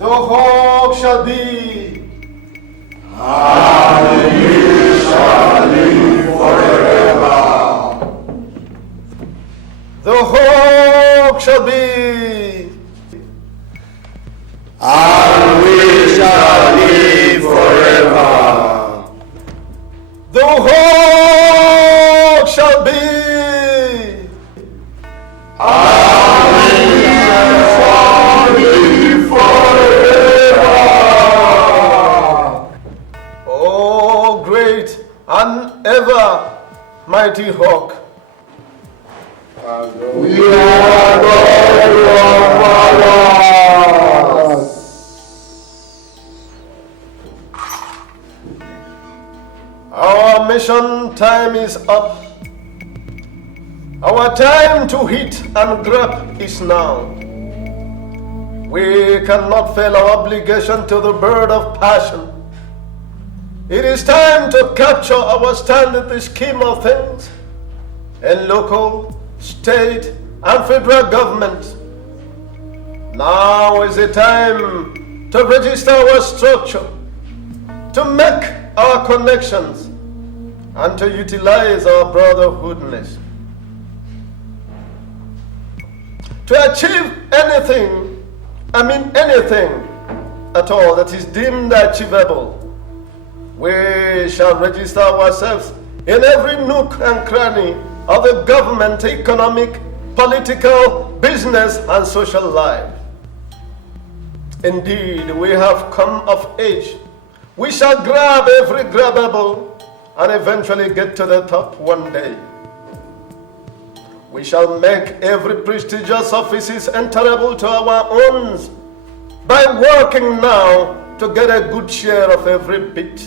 The hawk shall be, and we shall live forever. The hawk shall be, and we shall live forever. The hawk shall be, and we shall live forever. O great and ever mighty hawk, we are God of powers. Our mission time is up. Our time to hit and grab is now. We cannot fail our obligation to the bird of passion. It is time to capture our stand in the scheme of things in local, state, and federal government. Now is the time to register our structure, to make our connections, and to utilize our brotherhoodness. To achieve anything at all that is deemed achievable, we shall register ourselves in every nook and cranny of the government, economic, political, business, and social life. Indeed, we have come of age. We shall grab every grabbable and eventually get to the top one day. We shall make every prestigious offices enterable to our own by working now to get a good share of every bit.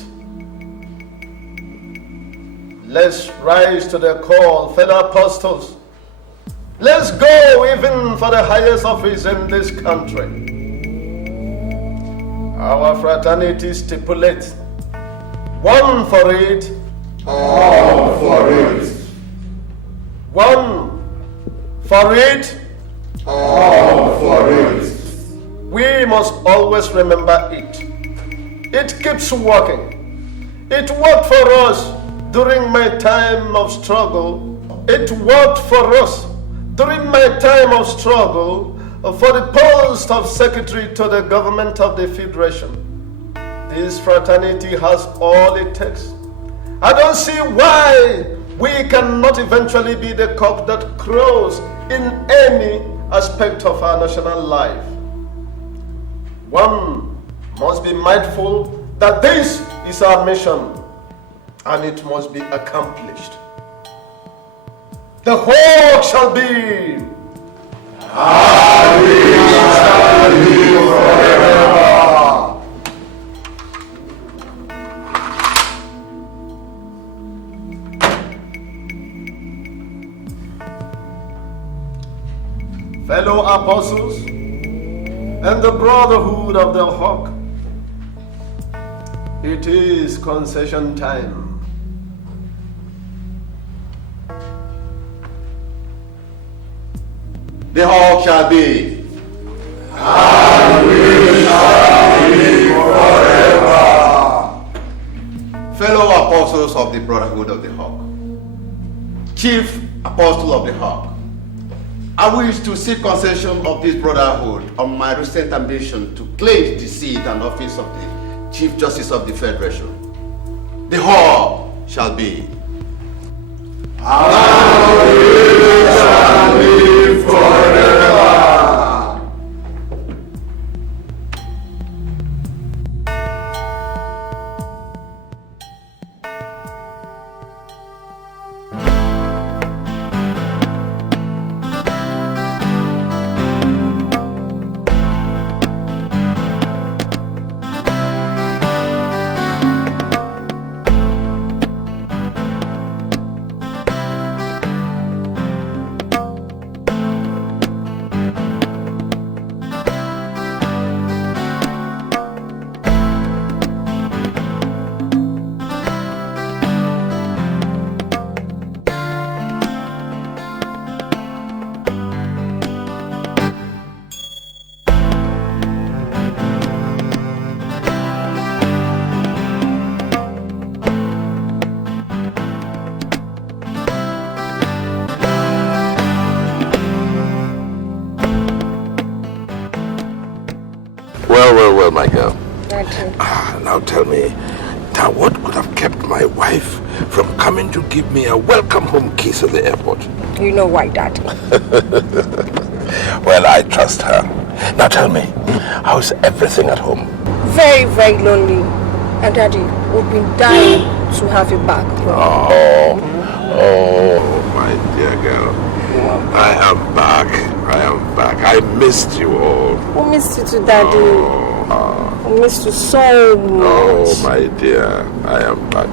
Let's rise to the call, fellow apostles. Let's go even for the highest office in this country. Our fraternity stipulates one for it, all for it. One for it, all for it. We must always remember it. It keeps working. It worked for us during my time of struggle. It worked for us during my time of struggle for the post of secretary to the government of the Federation. This fraternity has all it takes. I don't see why we cannot eventually be the cock that crows in any aspect of our national life. One must be mindful that this is our mission and it must be accomplished. The hawk shall be, and we shall live forever. fellow apostles, and the brotherhood of the hawk. It is concession time. The hawk shall be, and we shall live forever. Fellow apostles of the brotherhood of the hawk, chief apostle of the hawk, I wish to seek concession of this brotherhood on my recent ambition to claim the seat and office of the Chief Justice of the Federation. The hawk shall be, and we shall live forever. well, my girl. Thank you. Now tell me, now what could have kept my wife from coming to give me a welcome home kiss at the airport? You know why, Daddy. Well, I trust her. Now tell me, how's everything at home? Very, very lonely. And Daddy, we've been dying to have you back. Oh, my dear girl. I am back. I missed you all. We missed you too, Daddy. We missed you so much. Oh, my dear. I am back.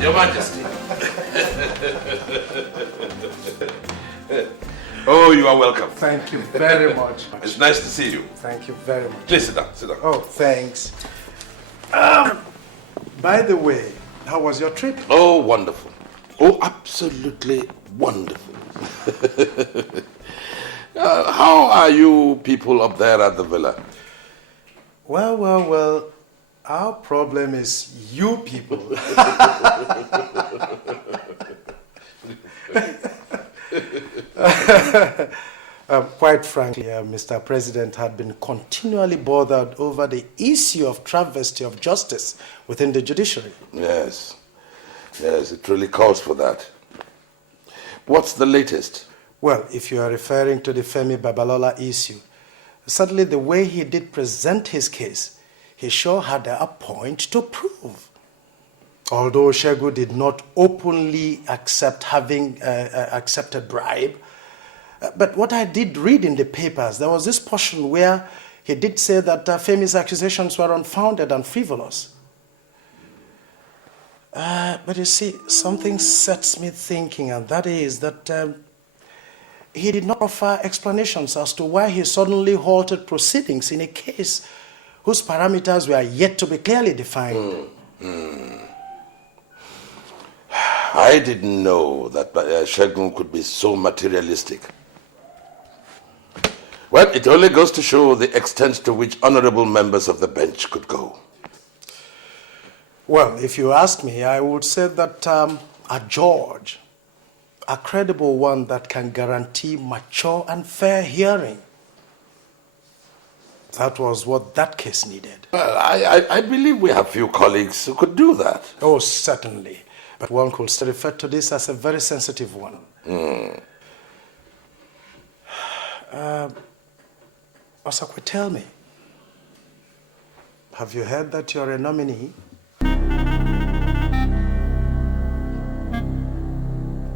Your Majesty. Oh, you are welcome. Thank you very much. It's nice to see you. Thank you very much. Please sit down, sit down. Oh, thanks. By the way, how was your trip? Oh, wonderful. Oh, absolutely wonderful. How are you people up there at the villa? Well. Our problem is you people. Quite frankly, Mr. President had been continually bothered over the issue of travesty of justice within the judiciary. Yes, it really calls for that. What's the latest? Well, if you are referring to the Femi Babalola issue, certainly the way he did present his case, he sure had a point to prove. Although Shegu did not openly accept having accepted bribe, but what I did read in the papers, there was this portion where he did say that Femi's accusations were unfounded and frivolous. But you see, something sets me thinking, and that is that he did not offer explanations as to why he suddenly halted proceedings in a case whose parameters were yet to be clearly defined. I didn't know that Shegun could be so materialistic. Well, it only goes to show the extent to which honorable members of the bench could go. Well, if you ask me, I would say that a judge, a credible one that can guarantee mature and fair hearing, that was what that case needed. Well, I believe we have few colleagues who could do that. Oh, certainly. But one could still refer to this as a very sensitive one. Osakwe, tell me, have you heard that you're a nominee?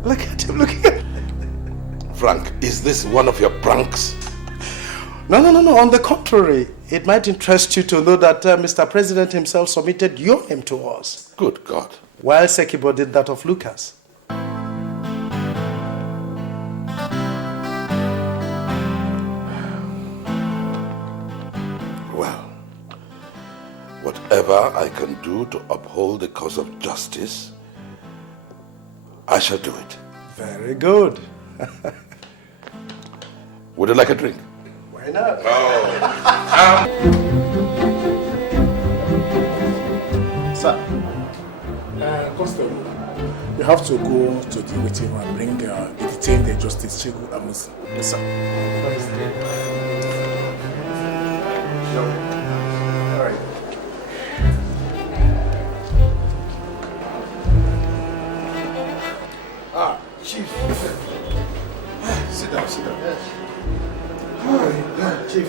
Look at him, look at him. Frank, is this one of your pranks? No. On the contrary, it might interest you to know that Mr. President himself submitted your name to us. Good God. While Sekibo did that of Lucas. Well, whatever I can do to uphold the cause of justice, I shall do it. Very good. Would you like a drink? Why not? Sir. Constable, you have to go to the waiting room and bring the detained Justice Chegu Amosu. Yes, sir. All right. Chief. Sit down. Hi, Chief.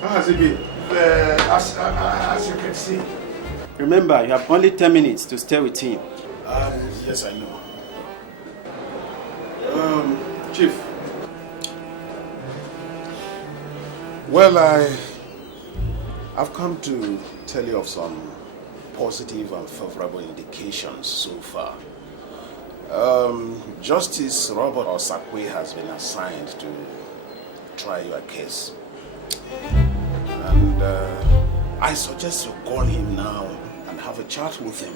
How has it been? As you can see. Remember, you have only 10 minutes to stay with him. Yes, I know. Chief. Well, I've come to tell you of some positive and favorable indications so far. Justice Robert Osakwe has been assigned to try your case. And I suggest you call him now and have a chat with him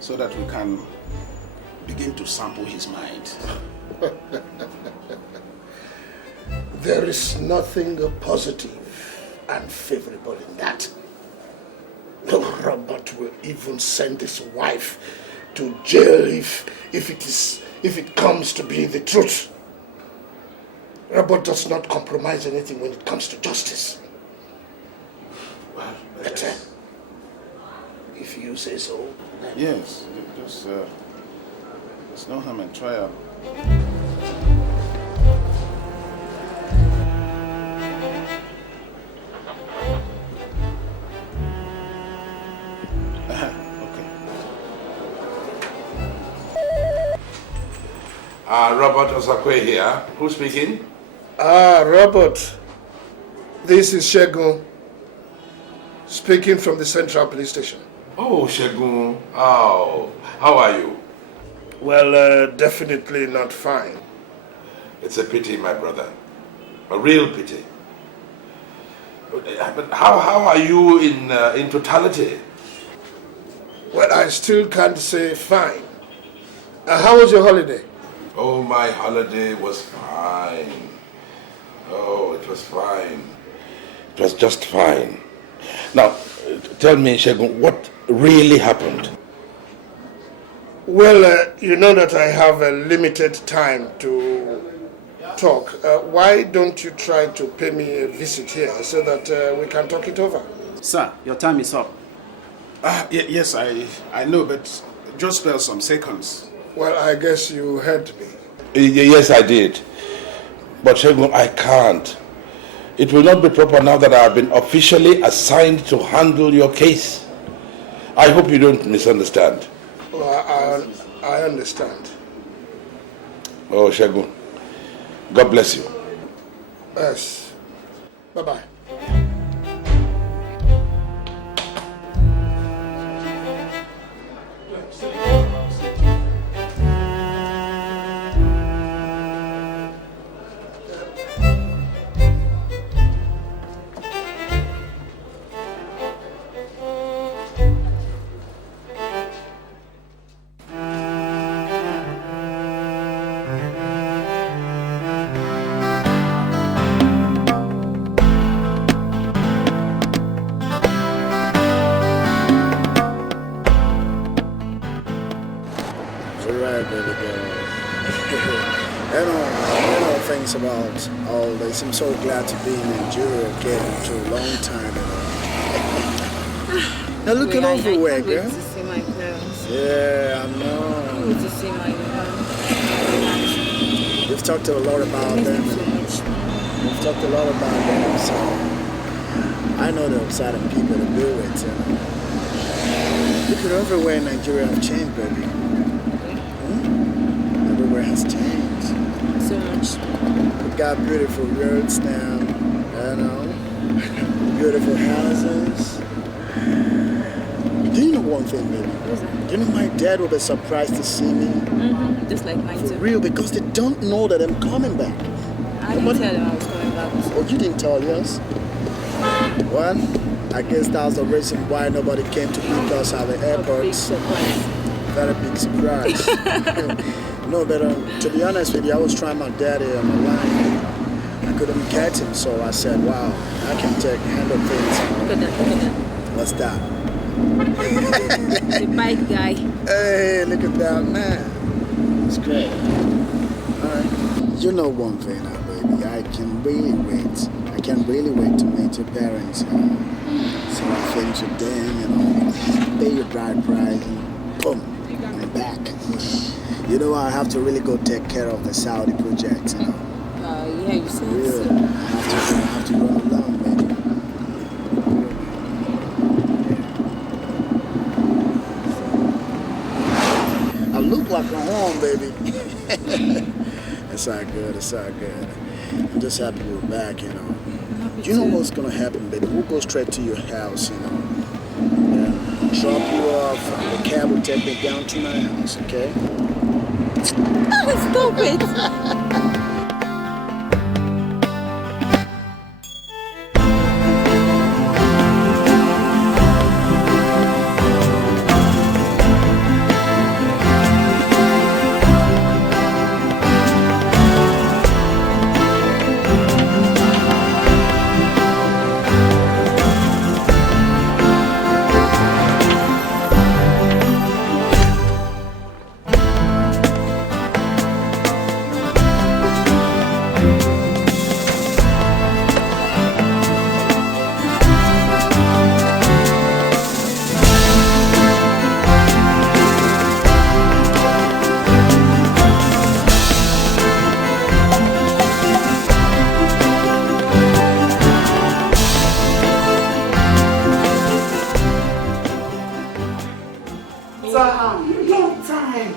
so that we can begin to sample his mind. There is nothing positive and favorable in that. Robert will even send his wife to jail if it comes to be the truth. Robert does not compromise anything when it comes to justice. Well, But if you say so. yes, there's no harm in trial. Robert Osakwe here. Who's speaking? Robert. This is Shegun, speaking from the Central Police Station. Oh, Shegun. Oh, how are you? Well, definitely not fine. It's a pity, my brother. A real pity. But how are you in totality? Well, I still can't say fine. How was your holiday? Oh, my holiday was fine. Oh, it was fine. It was just fine. Now, tell me, Shegun, what really happened? Well, you know that I have a limited time to talk. Why don't you try to pay me a visit here so that we can talk it over? Sir, your time is up. Yes, I know, but just spare some seconds. Well, I guess you heard me. Yes, I did. But Shegun, I can't. It will not be proper now that I have been officially assigned to handle your case. I hope you don't misunderstand. Well, I understand. Oh, Shegun, God bless you. Yes. Bye-bye. About all this. I'm so glad to be in Nigeria again after a long time. Now looking everywhere, girl. To see my parents. Yeah, I know. I need to see my mom. We've talked a lot about them. We've talked a lot about them, so I know the exciting people to deal with. Look at everywhere in Nigeria have changed, baby. everywhere has changed. So much. We got beautiful roads now, you know, beautiful houses. Do you know one thing, baby? What's that? Do you know my dad will be surprised to see me? Just like mine For too. real, because they don't know that I'm coming back. I didn't tell them I was coming back. Oh, you didn't tell us? Well, I guess that's the reason why nobody came to pick us at the airport. Big surprise. Very big surprise. No, but to be honest with you, I was trying my daddy on the line. I couldn't get him, so I said, wow, I can handle things. Look at that, look at that. What's that? The bike guy. Hey, look at that, man. It's great. All right. You know one thing now, baby. I can really wait. I can't really wait to meet your parents. So I things with them, you know, pay your bride price, and boom, I'm back. You know, I have to really go take care of the Saudi project, you know. Yeah, you said Real. so. I have to run along, baby. I look like I'm home, baby. It's all good, it's all good. I'm just happy we're back, you know. Do you know what's gonna happen, baby? We'll go straight to your house, you know. Yeah. Drop you off, and the cab will take me down to my house, okay? Stop it! Long time.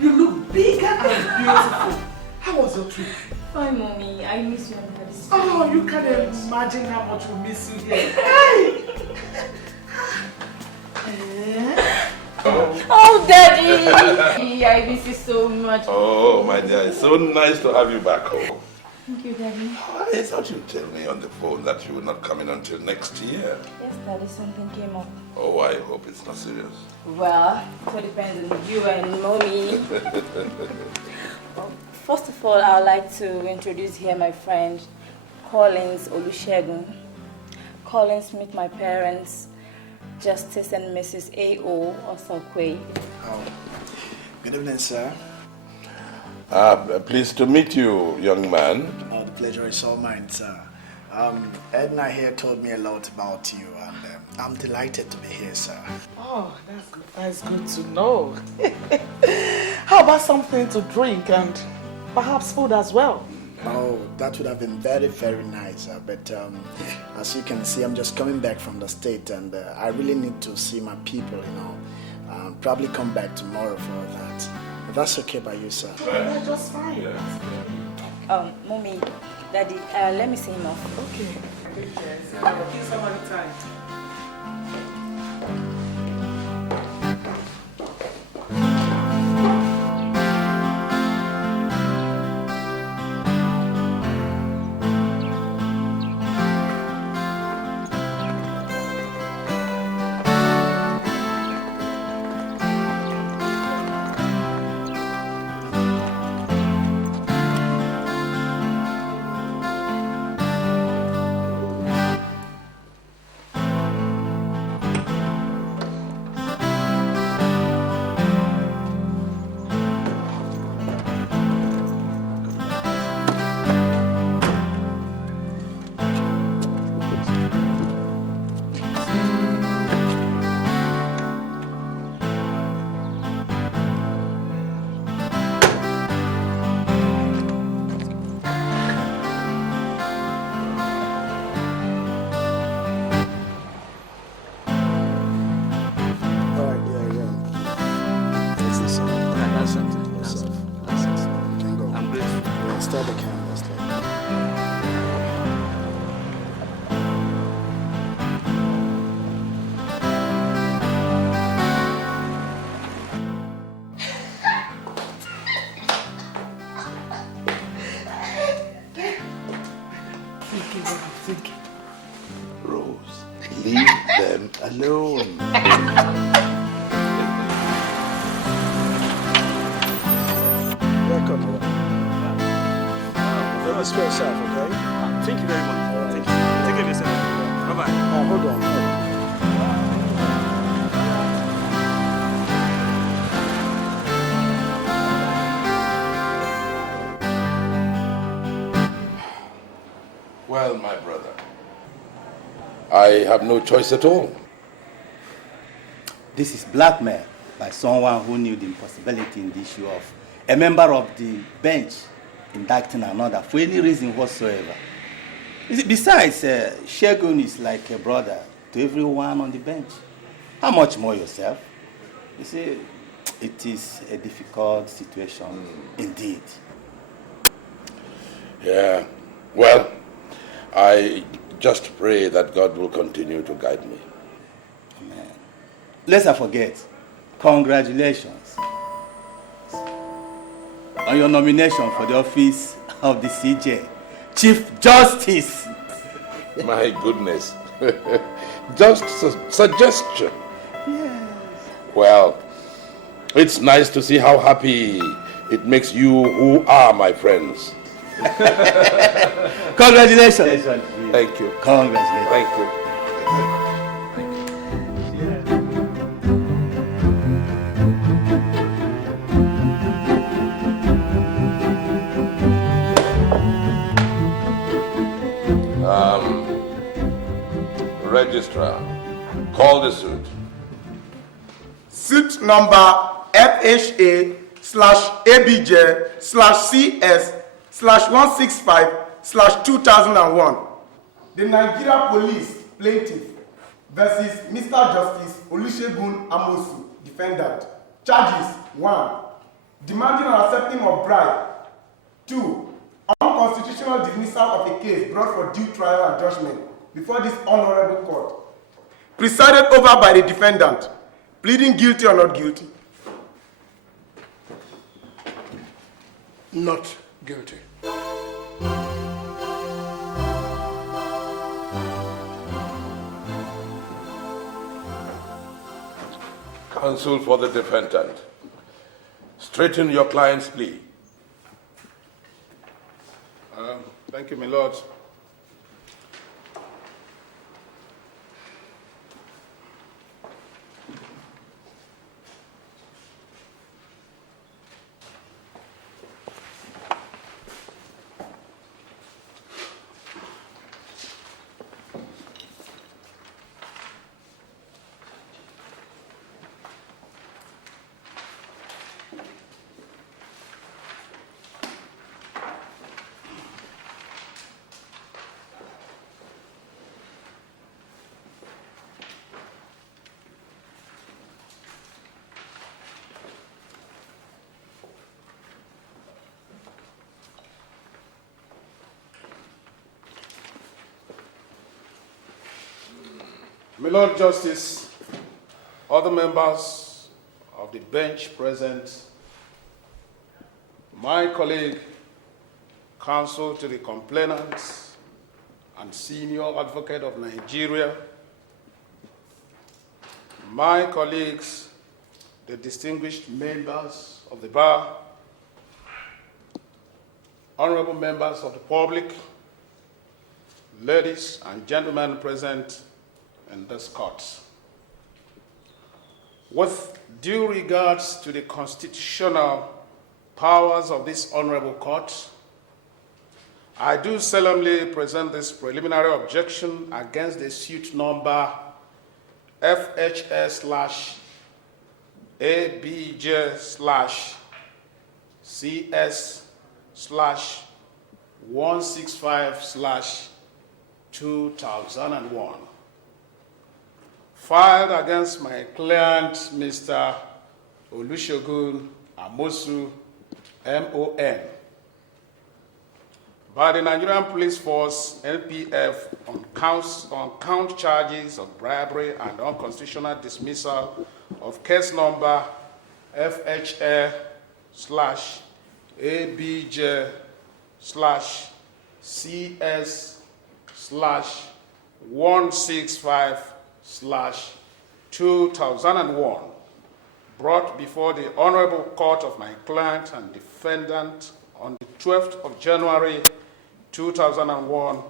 You look bigger and beautiful. How was your trip? Fine, mommy. I miss you and daddy. Oh, you can't imagine how much we miss you here. Hey! Oh, daddy! I miss you so much. Oh, my dear, it's so nice to have you back home. Thank you, daddy. I thought you'd tell me on the phone that you would not come in until next year. Yes, daddy, something came up. Oh, I hope it's not serious. Well, it all depends on you and mommy. First of all, I would like to introduce here my friend, Collins Olusegun. Collins, meet my parents, Justus and Mrs. A.O. Osakwe. Oh, good evening, sir. Pleased to meet you, young man. Oh, the pleasure is all mine, sir. Edna here told me a lot about you, and I'm delighted to be here, sir. Oh, that's good. That's good to know. How about something to drink and perhaps food as well? Oh, that would have been very, very nice. But as you can see, I'm just coming back from the state, and I really need to see my people, you know. Probably come back tomorrow for that. If that's okay by you, sir. That's just fine. Yeah. Mommy, daddy, let me see him off. Okay. Yes. Give somebody time. Well, my brother, I have no choice at all. This is blackmail by someone who knew the impossibility in the issue of a member of the bench indicting another for any reason whatsoever. Besides, Shegun is like a brother to everyone on the bench. How much more yourself? You see, it is a difficult situation indeed. Yeah, well, I just pray that God will continue to guide me. Amen. Let's not forget, congratulations on your nomination for the office of the CJ, Chief Justice. My goodness. Just a suggestion. Yes. Well, it's nice to see how happy it makes you who are my friends. Congratulations. Thank you. Congratulations. Thank you. Registrar, call the suit. Suit number FHA/ABJ/CS/165/2001. The Nigeria Police Plaintiff versus Mr. Justice Olusegun Amosu, defendant. Charges: 1. Demanding and accepting of bribe. 2. Unconstitutional dismissal of a case brought for due trial and judgment before this honorable court. Presided over by the defendant. Pleading guilty or not guilty? Not guilty. Counsel for the defendant, straighten your client's plea. Thank you, my lord. My Lord Justice, other members of the bench present, my colleague, counsel to the complainants, and senior advocate of Nigeria, my colleagues, the distinguished members of the bar, honorable members of the public, ladies and gentlemen present in this court. With due regards to the constitutional powers of this honorable court, I do solemnly present this preliminary objection against the suit number FHS/ABJ/CS/165/2001. Filed against my client, Mr. Olusegun Amosu, MON, by the Nigerian Police Force, NPF, on count charges of bribery and unconstitutional dismissal of case number FHA/ABJ/CS/165/2001, brought before the Honorable Court of my client and defendant on the 12th of January 2001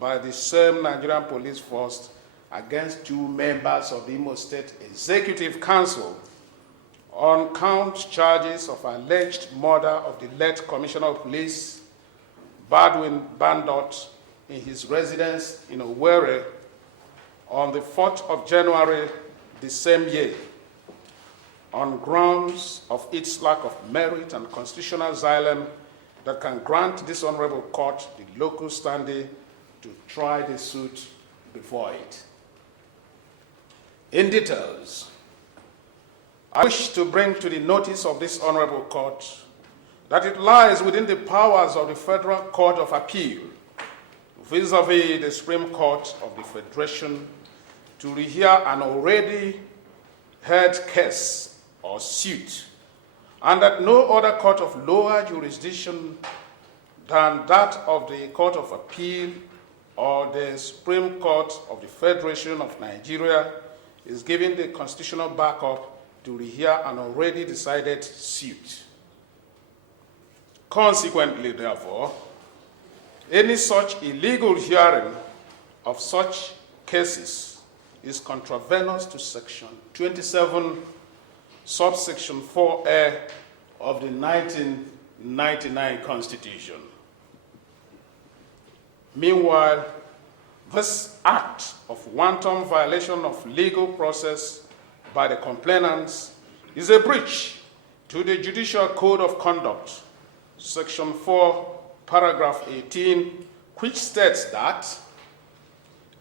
by the same Nigerian Police Force against 2 members of the Imo State Executive Council on count charges of alleged murder of the late Commissioner of Police, Badwin Bandot, in his residence in Owerri on the 4th of January the same year on grounds of its lack of merit and constitutional asylum that can grant this honorable court the local standing to try the suit before it. In details, I wish to bring to the notice of this honorable court that it lies within the powers of the Federal Court of Appeal vis-à-vis the Supreme Court of the Federation to rehear an already heard case or suit, and that no other court of lower jurisdiction than that of the Court of Appeal or the Supreme Court of the Federation of Nigeria is given the constitutional backup to rehear an already decided suit. Consequently, therefore, any such illegal hearing of such cases is contravenous to Section 27, subsection 4A of the 1999 Constitution. Meanwhile, this act of wanton violation of legal process by the complainants is a breach to the Judicial Code of Conduct, Section 4, Paragraph 18, which states that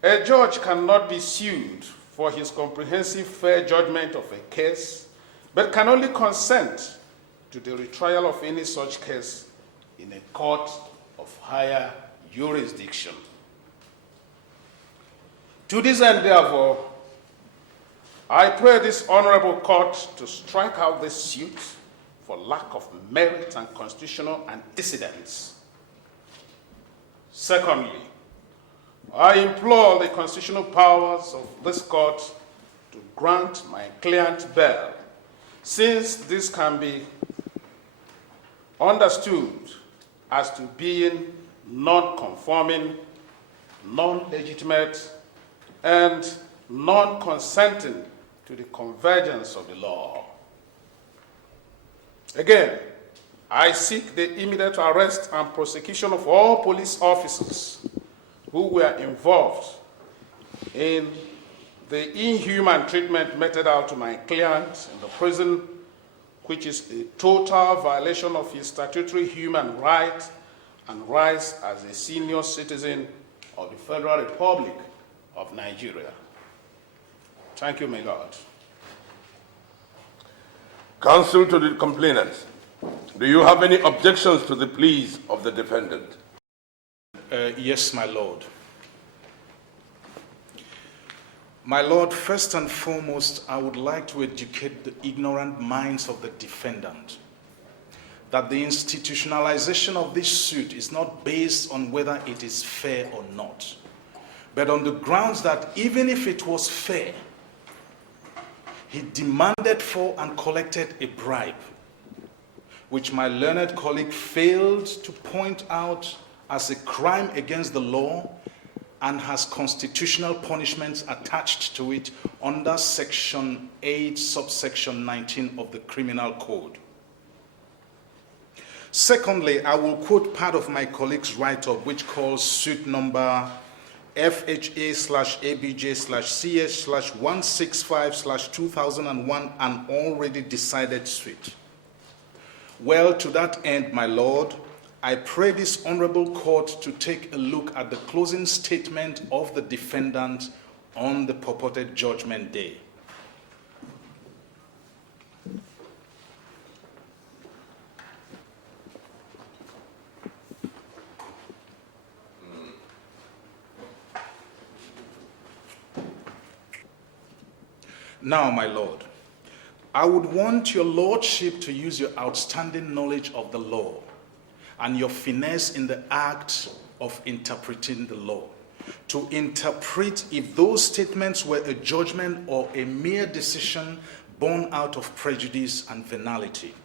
a judge cannot be sued for his comprehensive fair judgment of a case, but can only consent to the retrial of any such case in a court of higher jurisdiction. To this end, therefore, I pray this honorable court to strike out this suit for lack of merit and constitutional antecedents. Secondly, I implore the constitutional powers of this court to grant my client bail, since this can be understood as to being non-conforming, non-legitimate, and non-consenting to the convergence of the law. Again, I seek the immediate arrest and prosecution of all police officers who were involved in the inhuman treatment meted out to my client in the prison, which is a total violation of his statutory human rights and rights as a senior citizen of the Federal Republic of Nigeria. Thank you, my Lord. Counsel to the complainant, do you have any objections to the pleas of the defendant? Yes, my Lord. My Lord, first and foremost, I would like to educate the ignorant minds of the defendant that the institutionalization of this suit is not based on whether it is fair or not, but on the grounds that even if it was fair, he demanded for and collected a bribe, which my learned colleague failed to point out as a crime against the law and has constitutional punishments attached to it under Section 8, subsection 19 of the Criminal Code. Secondly, I will quote part of my colleague's write-up, which calls suit number FHA/ABJ/CS/165/2001 an already decided suit. Well, to that end, my Lord, I pray this honorable court to take a look at the closing statement of the defendant on the purported judgment day. Now, my Lord, I would want your lordship to use your outstanding knowledge of the law and your finesse in the act of interpreting the law to interpret if those statements were a judgment or a mere decision born out of prejudice and venality.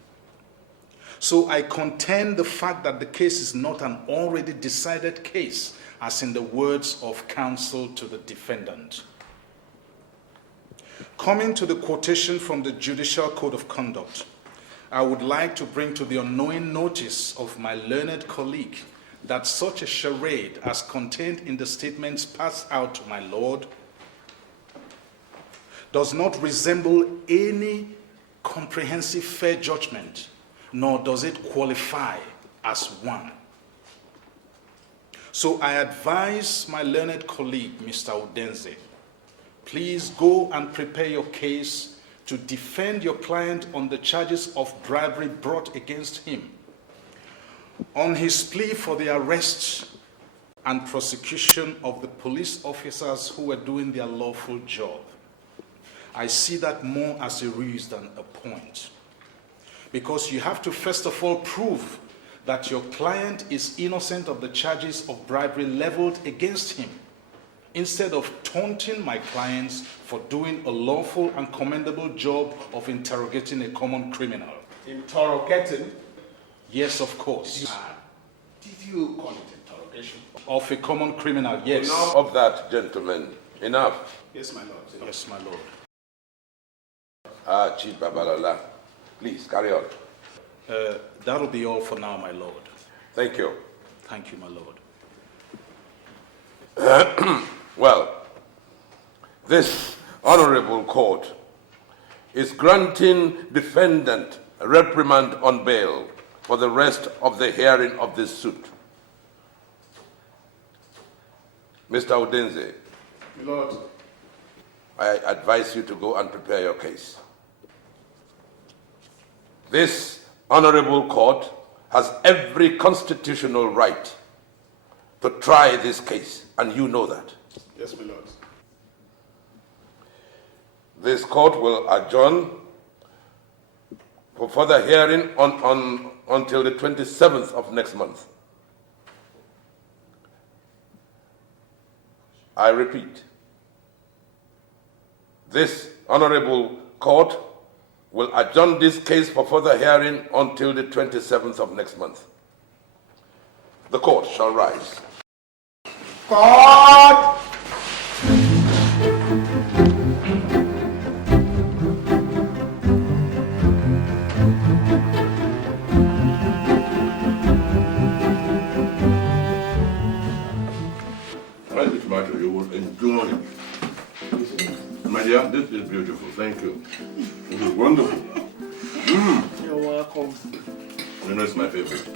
So I contend the fact that the case is not an already decided case, as in the words of counsel to the defendant. Coming to the quotation from the Judicial Code of Conduct, I would like to bring to the unknowing notice of my learned colleague that such a charade as contained in the statements passed out to my lord does not resemble any comprehensive fair judgment, nor does it qualify as one. So I advise my learned colleague, Mr. Udenze, please go and prepare your case to defend your client on the charges of bribery brought against him, on his plea for the arrest and prosecution of the police officers who were doing their lawful job. I see that more as a ruse than a point, because you have to first of all prove that your client is innocent of the charges of bribery leveled against him, instead of taunting my clients for doing a lawful and commendable job of interrogating a common criminal. Interrogating? Yes, of course. Did you call it interrogation? Of a common criminal, yes. Enough of that, gentlemen. Enough. Yes, my lord. Yes, my lord. Chief Babalola, please carry on. That'll be all for now, my lord. Thank you. Thank you, my lord. Well, this honorable court is granting defendant a reprimand on bail for the rest of the hearing of this suit. Mr. Udenze, My lord. I advise you to go and prepare your case. This honorable court has every constitutional right to try this case, and you know that. Yes, my lord. This court will adjourn for further hearing until the 27th of next month. I repeat, this honorable court will adjourn this case for further hearing until the 27th of next month. The court shall rise. Court! Try this matter, you will enjoy it. My dear, this is beautiful. Thank you. This is wonderful. You're welcome. You know, it's my favorite.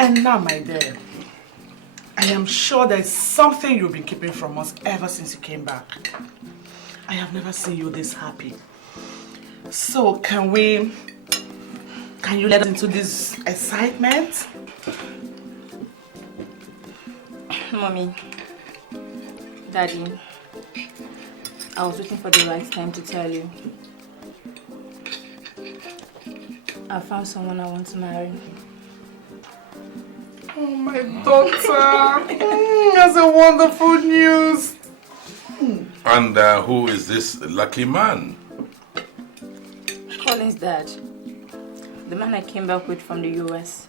And now, my dear, I am sure there's something you've been keeping from us ever since you came back. I have never seen you this happy. So, can you let us into this excitement? Mommy, Daddy, I was waiting for the right time to tell you. I found someone I want to marry. Oh, my daughter. That's a wonderful news. And who is this lucky man? Colin's dad. The man I came back with from the US.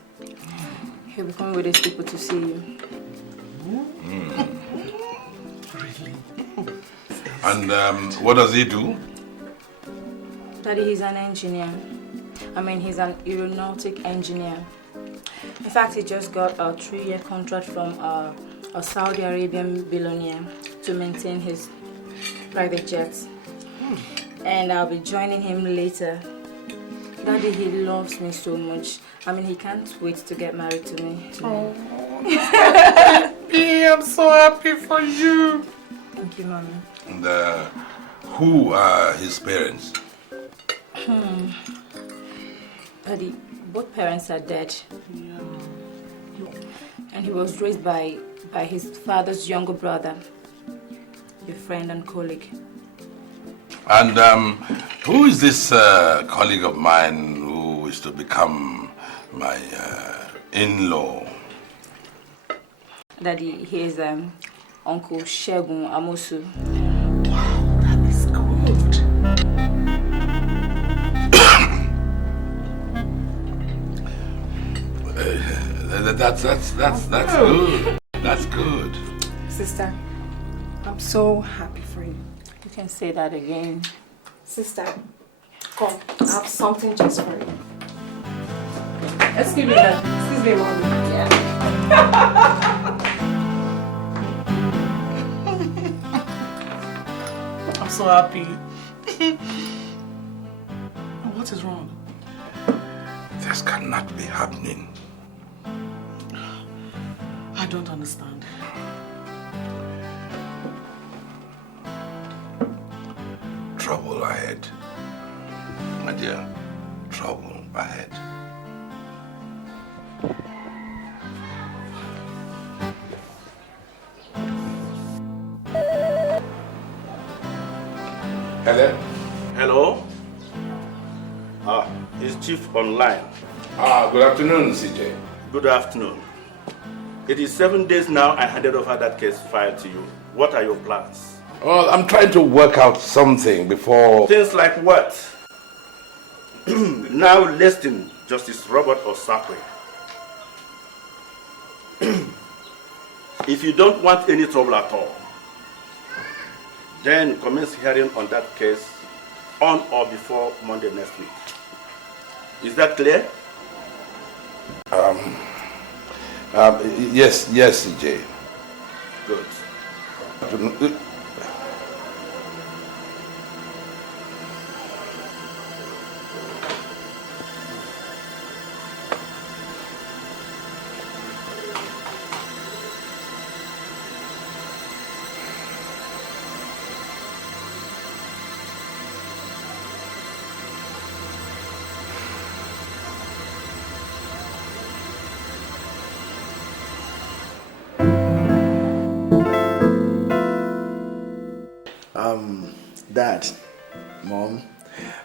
He'll be coming with his people to see you. Really? And what does he do? Daddy, he's an engineer. I mean, he's an aeronautic engineer. In fact, he just got a 3-year contract from a Saudi Arabian billionaire to maintain his private jets. And I'll be joining him later. Daddy, he loves me so much. I mean, he can't wait to get married to me. Oh, baby, I'm so happy for you. Thank you, Mommy. And who are his parents? Daddy, both parents are dead. And he was raised by his father's younger brother, your friend and colleague. And who is this colleague of mine who is to become my in-law? Daddy, he is Uncle Shegun Amosu. Wow, that is good. That's good. That's good. Sister, I'm so happy for you. You can say that again. Sister, Come, I have something just for you. Excuse me, Dad. Excuse me, Mommy. Yeah. I'm so happy. What is wrong? This cannot be happening. I don't understand. Trouble ahead. My dear, trouble ahead. Hello? Hello? Is Chief online? Good afternoon, CJ. Good afternoon. It is 7 days now I handed over that case file to you. What are your plans? Well, I'm trying to work out something before... Things like what? Now listen, Justice Robert Osakwe. If you don't want any trouble at all, then commence hearing on that case on or before Monday next week. Is that clear? Yes, CJ. Good. Dad, Mom,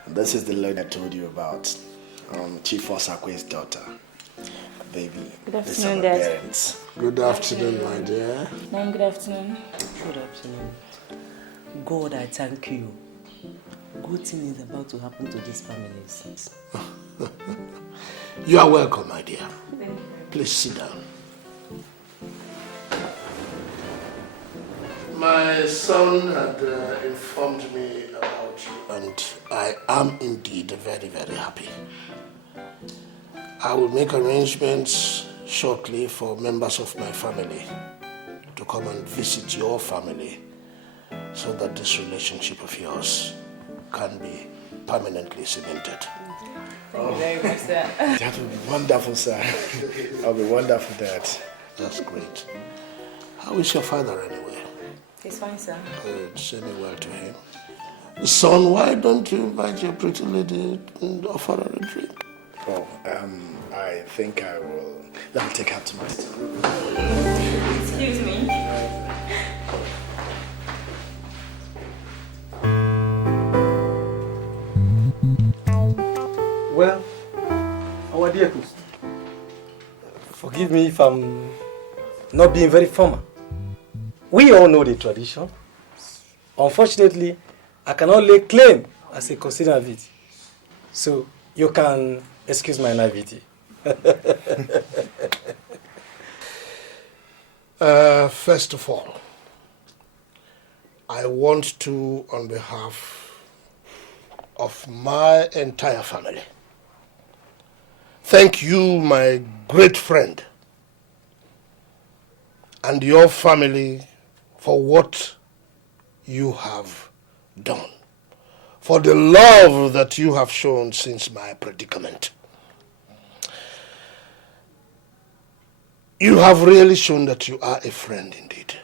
this is the lady I told you about. Chief Osakwe's daughter. Baby, Good afternoon, these are my Dad. parents. Good afternoon, my dear. Mom, good afternoon. Good afternoon. God, I thank you. Good thing is about to happen to these families. You are welcome, my dear. Please sit down. My son had informed me about you, and I am indeed very, very happy. I will make arrangements shortly for members of my family to come and visit your family so that this relationship of yours can be permanently cemented. Thank you very much, sir. That will be wonderful, sir. That will be wonderful, Dad. That's great. How is your father anyway? He's fine, sir. Good. Say me well to him. Son, why don't you invite your pretty lady and offer her a drink? Oh, I think I will. Let me take her to my room. Excuse me. Well, our dear host, forgive me if I'm not being very formal. We all know the tradition. Unfortunately, I cannot lay claim as a considerate of it. So you can excuse my naivety. First of all, I want to, on behalf of my entire family, thank you, my great friend, and your family for what you have done, for the love that you have shown since my predicament. You have really shown that you are a friend indeed.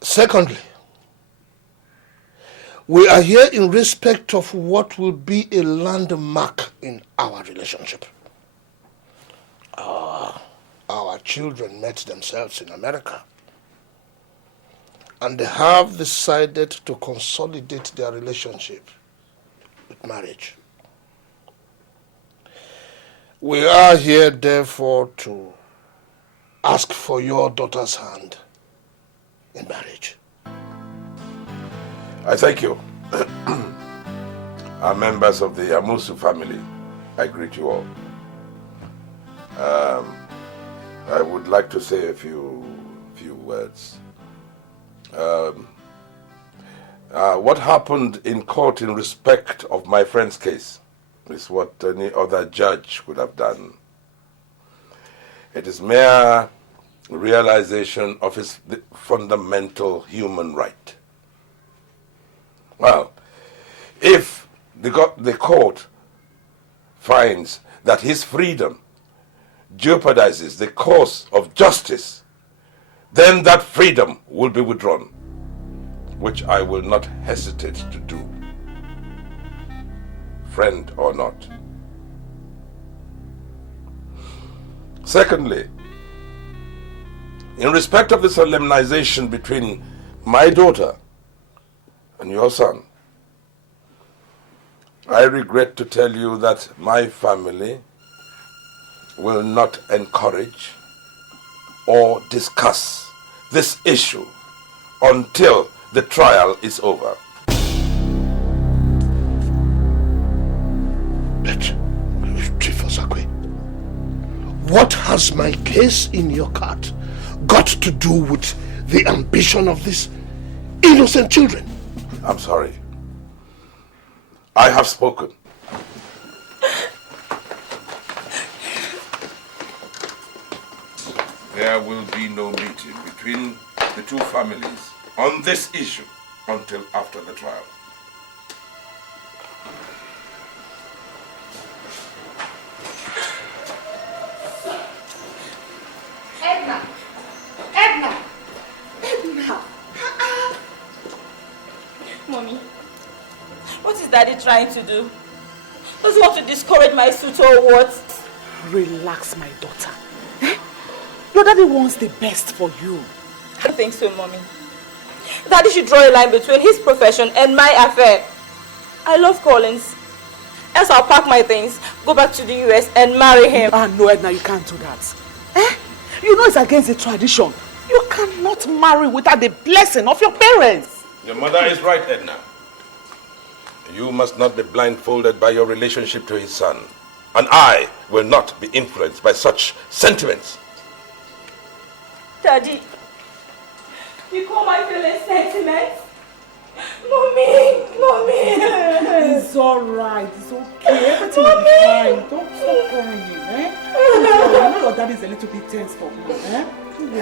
Secondly, we are here in respect of what will be a landmark in our relationship. Our children met themselves in America, and they have decided to consolidate their relationship with marriage. We are here, therefore, to ask for your daughter's hand in marriage. I thank you. Our members of the Amosu family, I greet you all. I would like to say a few words. What happened in court in respect of my friend's case is what any other judge would have done. It is mere realization of his fundamental human right. Well, if the court finds that his freedom jeopardizes the cause of justice, then that freedom will be withdrawn, which I will not hesitate to do, friend or not. Secondly, in respect of the solemnization between my daughter and your son, I regret to tell you that my family will not encourage or discuss this issue until the trial is over. What has my case in your court got to do with the ambition of these innocent children? I'm sorry. I have spoken. There will be no meeting between the two families on this issue until after the trial. Edna! Edna! Edna! Mommy, what is Daddy trying to do? Does he want to discourage my suit or what? Relax, my daughter. Your daddy wants the best for you. I don't think so, Mommy. Daddy should draw a line between his profession and my affair. I love Collins. Else I'll pack my things, go back to the US and marry him. No, Edna, you can't do that. You know it's against the tradition. You cannot marry without the blessing of your parents. Your mother is right, Edna. You must not be blindfolded by your relationship to his son. And I will not be influenced by such sentiments. Daddy, you call my feelings sentiments? Mommy! It's alright, it's okay. Everything will be fine. Don't stop crying, I know your daddy is a little bit tense for you, Don't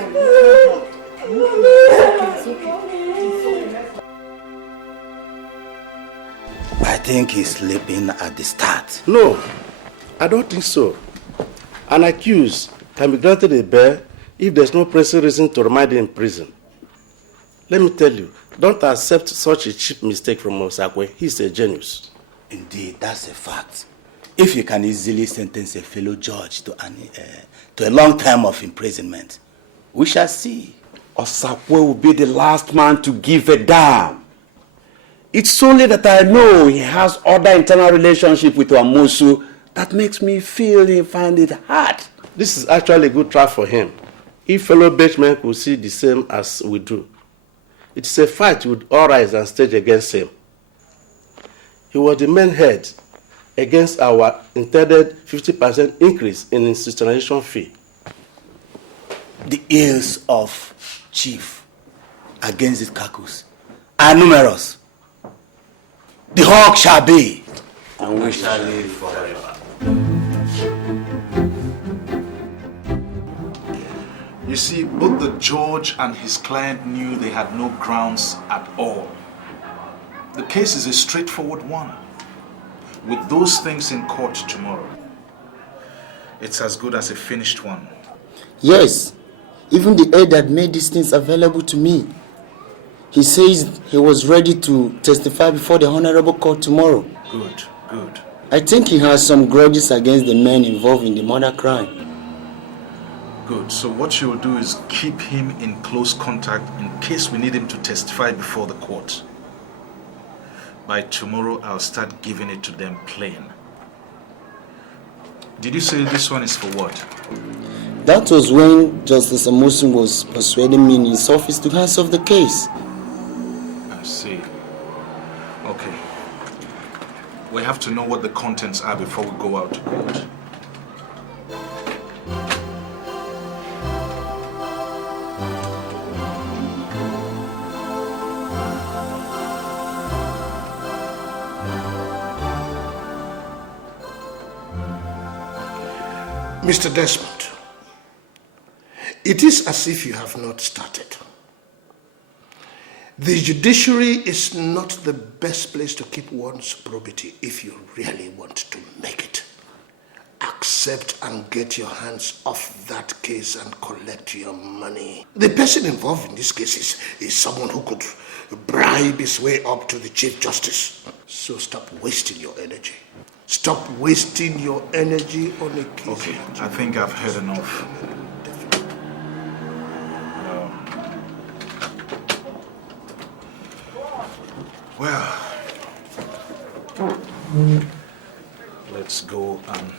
worry, it's okay. I think he's sleeping at the start. No, I don't think so. An accused can be granted a bail if there's no pressing reason to remain in prison. Let me tell you, don't accept such a cheap mistake from Osakwe. He's a genius. Indeed, that's a fact. If you can easily sentence a fellow judge to a long term of imprisonment, we shall see. Osakwe will be the last man to give a damn. It's only that I know he has other internal relationship with Amosu that makes me feel he find it hard. This is actually a good trial for him. If fellow benchmen could see the same as we do. It's a fight with all eyes and stage against him. He was the main head against our intended 50% increase in institutionalization fee. The ills of Chief against his caucus are numerous. The hawk shall be, and we shall live forever. You see, both the judge and his client knew they had no grounds at all. The case is a straightforward one. With those things in court tomorrow, it's as good as a finished one. Yes, even the aide that made these things available to me. He says he was ready to testify before the Honorable Court tomorrow. Good, good. I think he has some grudges against the men involved in the murder crime. Good. So what you'll do is keep him in close contact in case we need him to testify before the court. By tomorrow, I'll start giving it to them plain. Did you say this one is for what? That was when Justice Amosu was persuading me in his office to hands off the case. I see. Okay. We have to know what the contents are before we go out to court. Mr. Desmond, it is as if you have not started. The judiciary is not the best place to keep one's probity if you really want to make it. Accept and get your hands off that case and collect your money. The person involved in this case is someone who could bribe his way up to the Chief Justice. So stop wasting your energy. Stop wasting your energy on a case. Okay, I think I've heard enough. Well, let's go and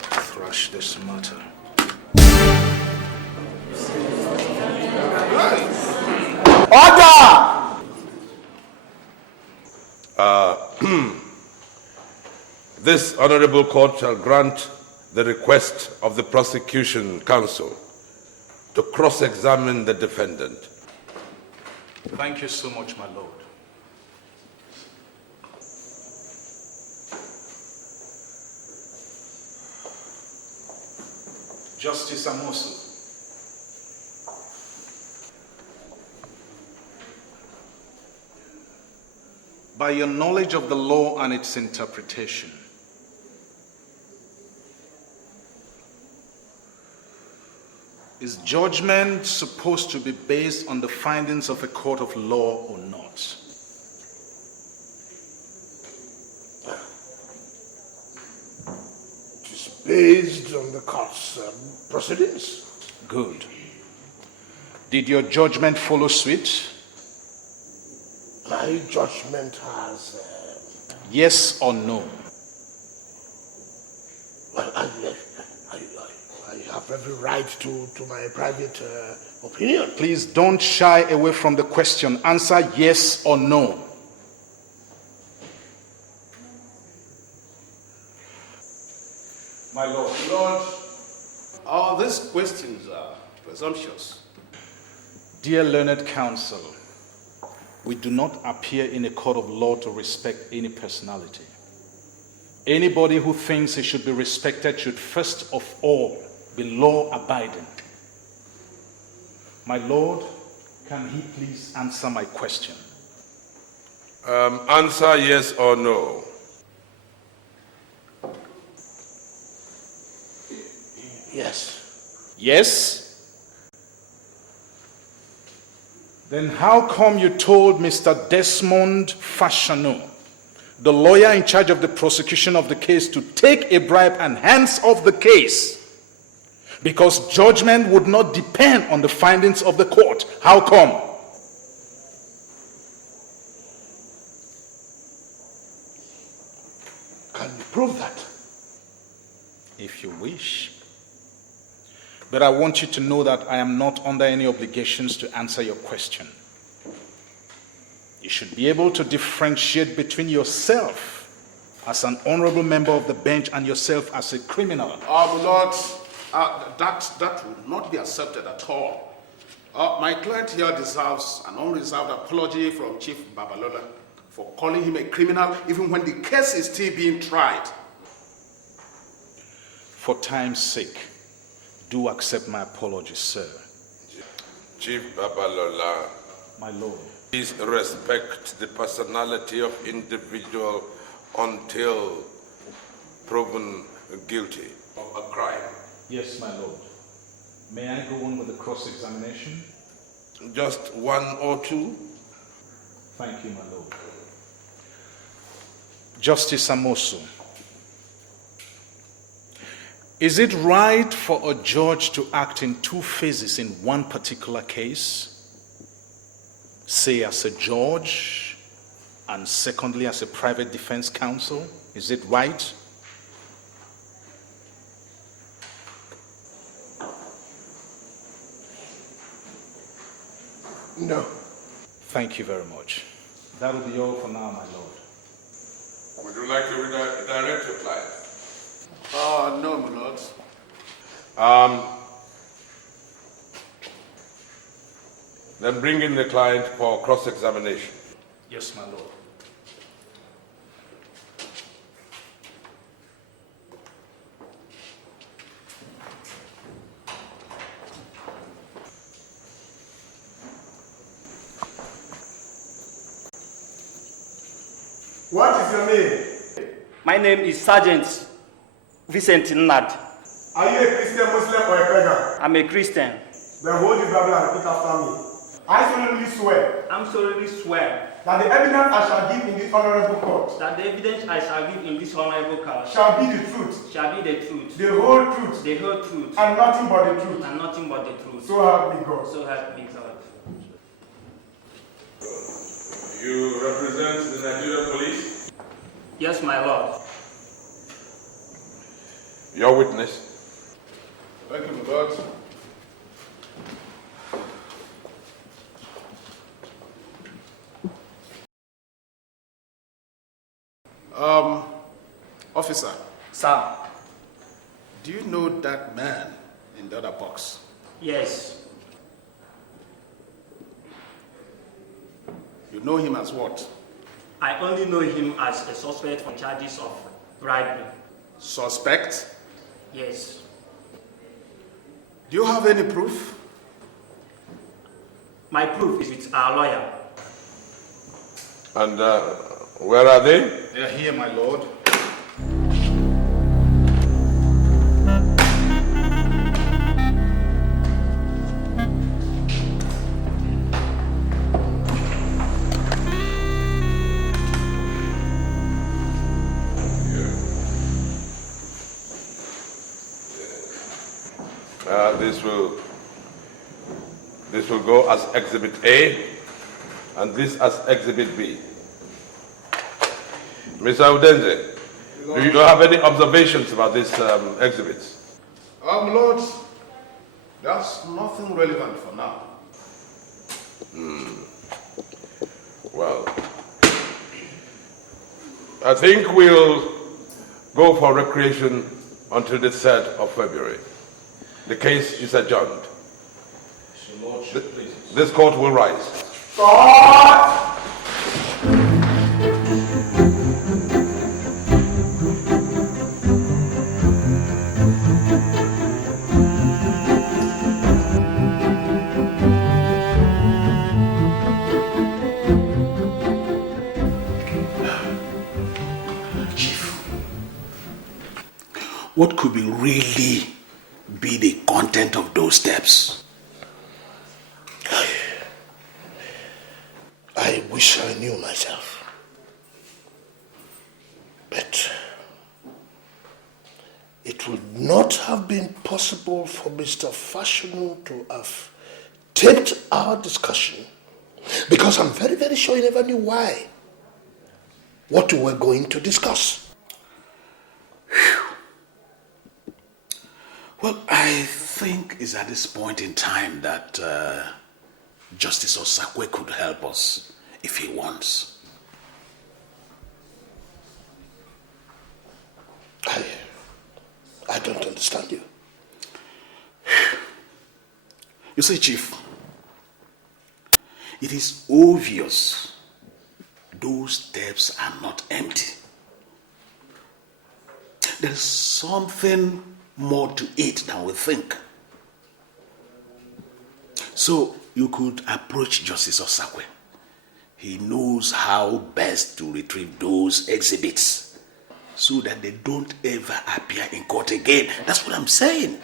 thrash this matter. Order! This honorable court shall grant the request of the prosecution counsel to cross-examine the defendant. Thank you so much, my lord. Justice Amosu. By your knowledge of the law and its interpretation, is judgment supposed to be based on the findings of a court of law or not? It is based on the court's proceedings. Good. Did your judgment follow suit? My judgment has... Yes or no? Well, I have every right to my private opinion. Please don't shy away from the question. Answer yes or no. My lord. Lord, all these questions are presumptuous. Dear learned counsel, we do not appear in a court of law to respect any personality. Anybody who thinks he should be respected should first of all be law-abiding. My lord, can he please answer my question? Answer yes or no. Yes. Yes? Then how come you told Mr. Desmond Fashanu, the lawyer in charge of the prosecution of the case, to take a bribe and hands off the case? Because judgment would not depend on the findings of the court. How come? Can you prove that? If you wish. But I want you to know that I am not under any obligations to answer your question. You should be able to differentiate between yourself as an honorable member of the bench and yourself as a criminal. Lord, that would not be accepted at all. My client here deserves an unreserved apology from Chief Babalola for calling him a criminal even when the case is still being tried. For time's sake, do accept my apology, sir. Chief Babalola. My lord. Please respect the personality of individual until proven guilty of a crime. Yes, my lord. May I go on with the cross-examination? Just one or two? Thank you, my lord. Justice Amosu, is it right for a judge to act in two phases in one particular case? Say as a judge, and secondly as a private defense counsel? Is it right? No. Thank you very much. That will be all for now, my lord. Would you like to redirect your client? No, my lord. Then bring in the client for cross-examination. Yes, my lord. What is your name? My name is Sergeant Vincent Nnad. Are you a Christian, Muslim, or a pagan? I'm a Christian. Then hold this Bible and repeat after me. I solemnly swear. I'm solemnly swear. That the evidence I shall give in this honorable court. That the evidence I shall give in this honorable court. Shall be the truth. Shall be the truth. The whole truth. The whole truth. And nothing but the truth. And nothing but the truth. So help me God. So help me God. You represent the Nigerian police? Yes, my lord. Your witness. Thank you, my lord. Officer. Sir. Do you know that man in the other box? Yes. You know him as what? I only know him as a suspect for charges of bribery. Suspect? Yes. Do you have any proof? My proof is with our lawyer. And where are they? They are here, my lord. This will go as Exhibit A, and this as Exhibit B. Mr. Udenze, do you have any observations about these exhibits? Lord, that's nothing relevant for now. Well, I think we'll go for recreation until the 3rd of February. The case is adjourned. This court will rise. God! What could really be the content of those steps? I wish I knew myself. But it would not have been possible for Mr. Fashanu to have taped our discussion because I'm very, very sure he never knew why. What we were going to discuss. Well, I think it's at this point in time that Justice Osakwe could help us if he wants. I don't understand you. You see, Chief, it is obvious those tapes are not empty. There's something more to it than we think. So you could approach Justice Osakwe. He knows how best to retrieve those exhibits so that they don't ever appear in court again. That's what I'm saying.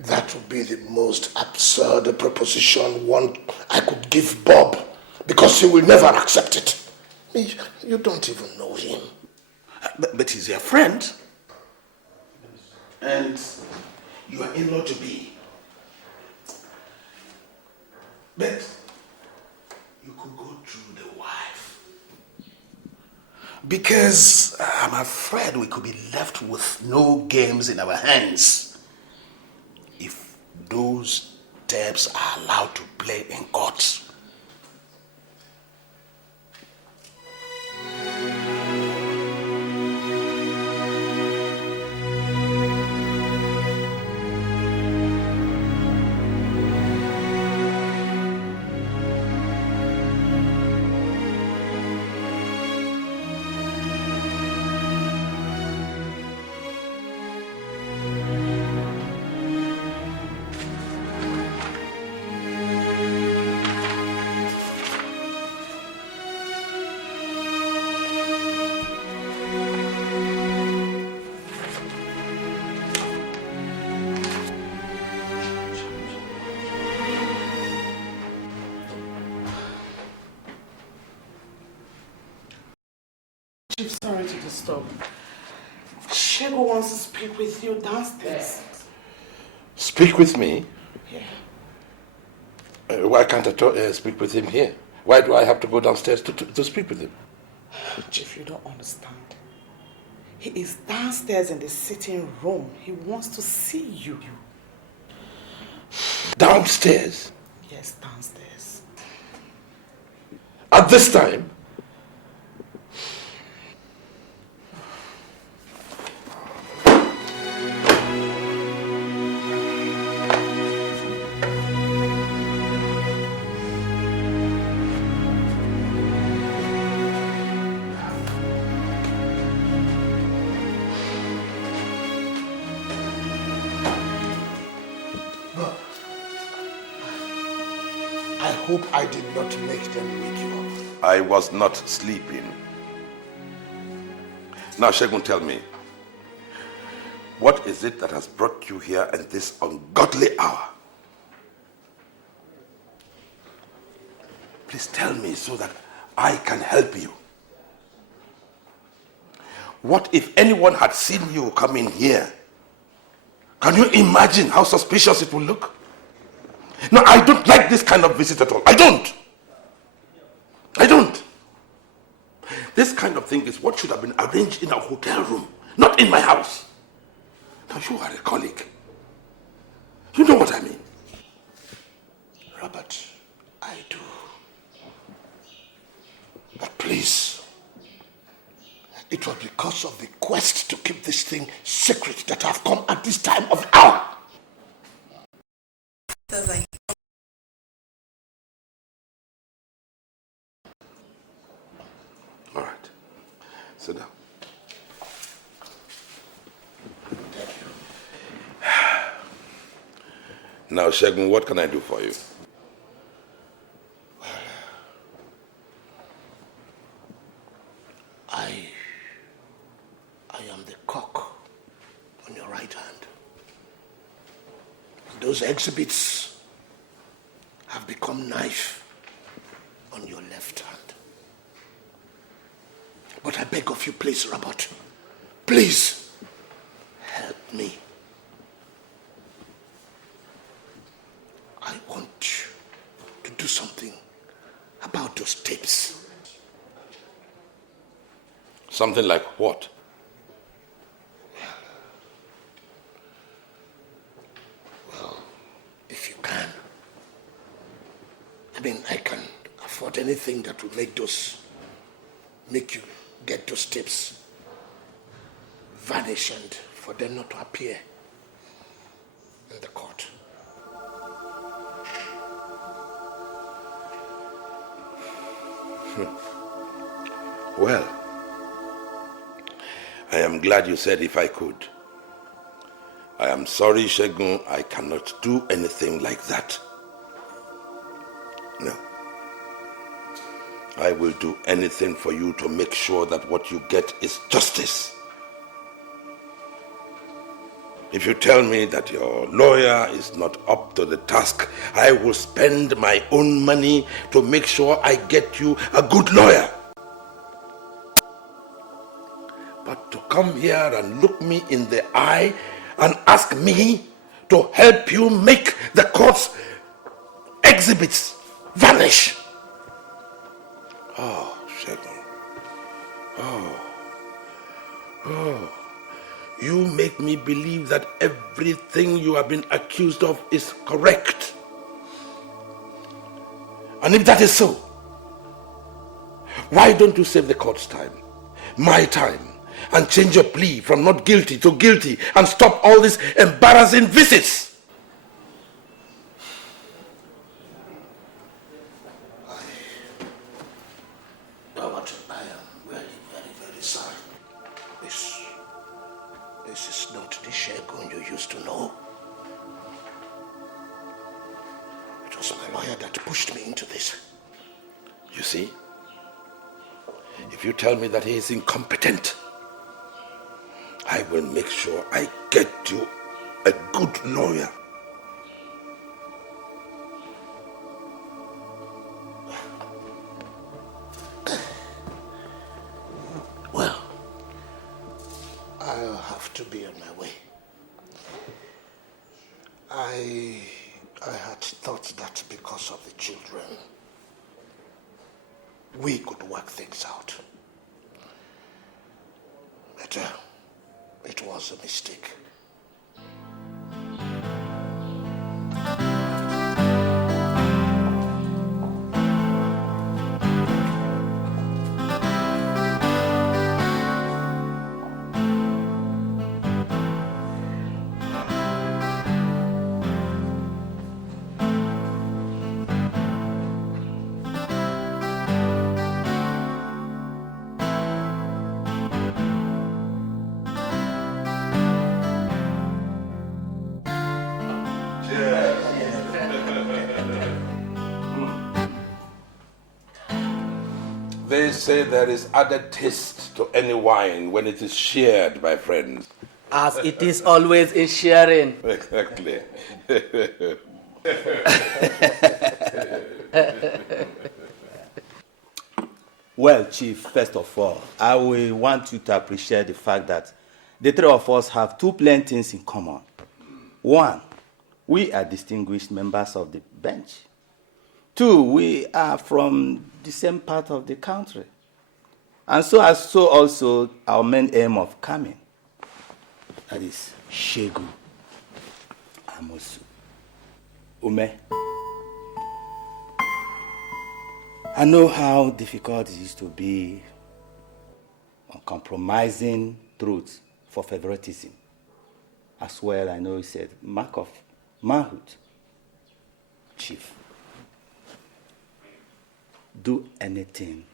That would be the most absurd proposition I could give Bob because he will never accept it. You don't even know him. But he's your friend. And you are in law to be. But you could go through the wife. Because I'm afraid we could be left with no games in our hands if those tapes are allowed to play in court. Chief, sorry to disturb. Shego wants to speak with you downstairs. Speak with me? Yeah. Why can't I speak with him here? Why do I have to go downstairs to speak with him? Chief, you don't understand. He is downstairs in the sitting room. He wants to see you. Downstairs? Yes, downstairs. At this time? I hope I did not make them wake you up. I was not sleeping. Now, Shegun, tell me, what is it that has brought you here at this ungodly hour? Please tell me so that I can help you. What if anyone had seen you come in here? Can you imagine how suspicious it will look? No, I don't like this kind of visit at all. I don't. This kind of thing is what should have been arranged in a hotel room, not in my house. Now, you are a colleague. You know what I mean. Robert, I do. But please, it was because of the quest to keep this thing secret that I've come at this time of hour. All right. Sit down. Now, Shegun, what can I do for you? I am the cock on your right hand. Those exhibits have become knife on your left hand. But I beg of you, please, Robert, please help me. I want you to do something about those tapes. Something like what? Well, if you can. I mean, I can afford anything that will make you get those tapes vanish and for them not to appear in the court. Well, I am glad you said if I could. I am sorry, Shegun, I cannot do anything like that. No. I will do anything for you to make sure that what you get is justice. If you tell me that your lawyer is not up to the task, I will spend my own money to make sure I get you a good lawyer. But to come here and look me in the eye and ask me to help you make the court's exhibits vanish. Oh, Shegun. Oh. You make me believe that everything you have been accused of is correct. And if that is so, why don't you save the court's time, my time, and change your plea from not guilty to guilty and stop all these embarrassing visits? Robert, I am very, very, very sorry. This is not the Shegun you used to know. It was my lawyer that pushed me into this. You see, if you tell me that he is incompetent, I will make sure I get you a good lawyer. Well, I had thought that because of the children, we could work things out. But it was a mistake. They say there is added taste to any wine when it is shared by friends. As it is always in sharing. Exactly. Well, Chief, first of all, I will want you to appreciate the fact that the three of us have two plain things in common. One, we are distinguished members of the bench. Two, we are from the same part of the country. And so also our main aim of coming. That is Shegu, Amosu, Ume. I know how difficult it used to be on compromising truth for favoritism. As well, I know it's a mark of manhood. Chief, do anything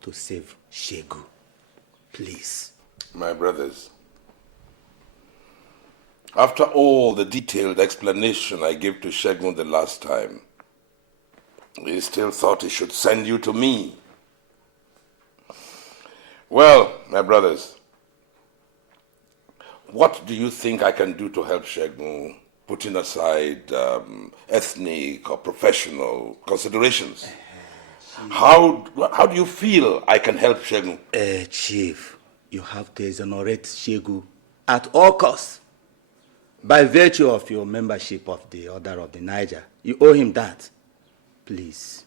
to save Shegu, please. My brothers, after all the detailed explanation I gave to Shegu the last time, he still thought he should send you to me. Well, my brothers, what do you think I can do to help Shegu, putting aside ethnic or professional considerations? How do you feel I can help Shegu? Chief, you have to exonerate Shegu at all costs. By virtue of your membership of the Order of the Niger, you owe him that. Please,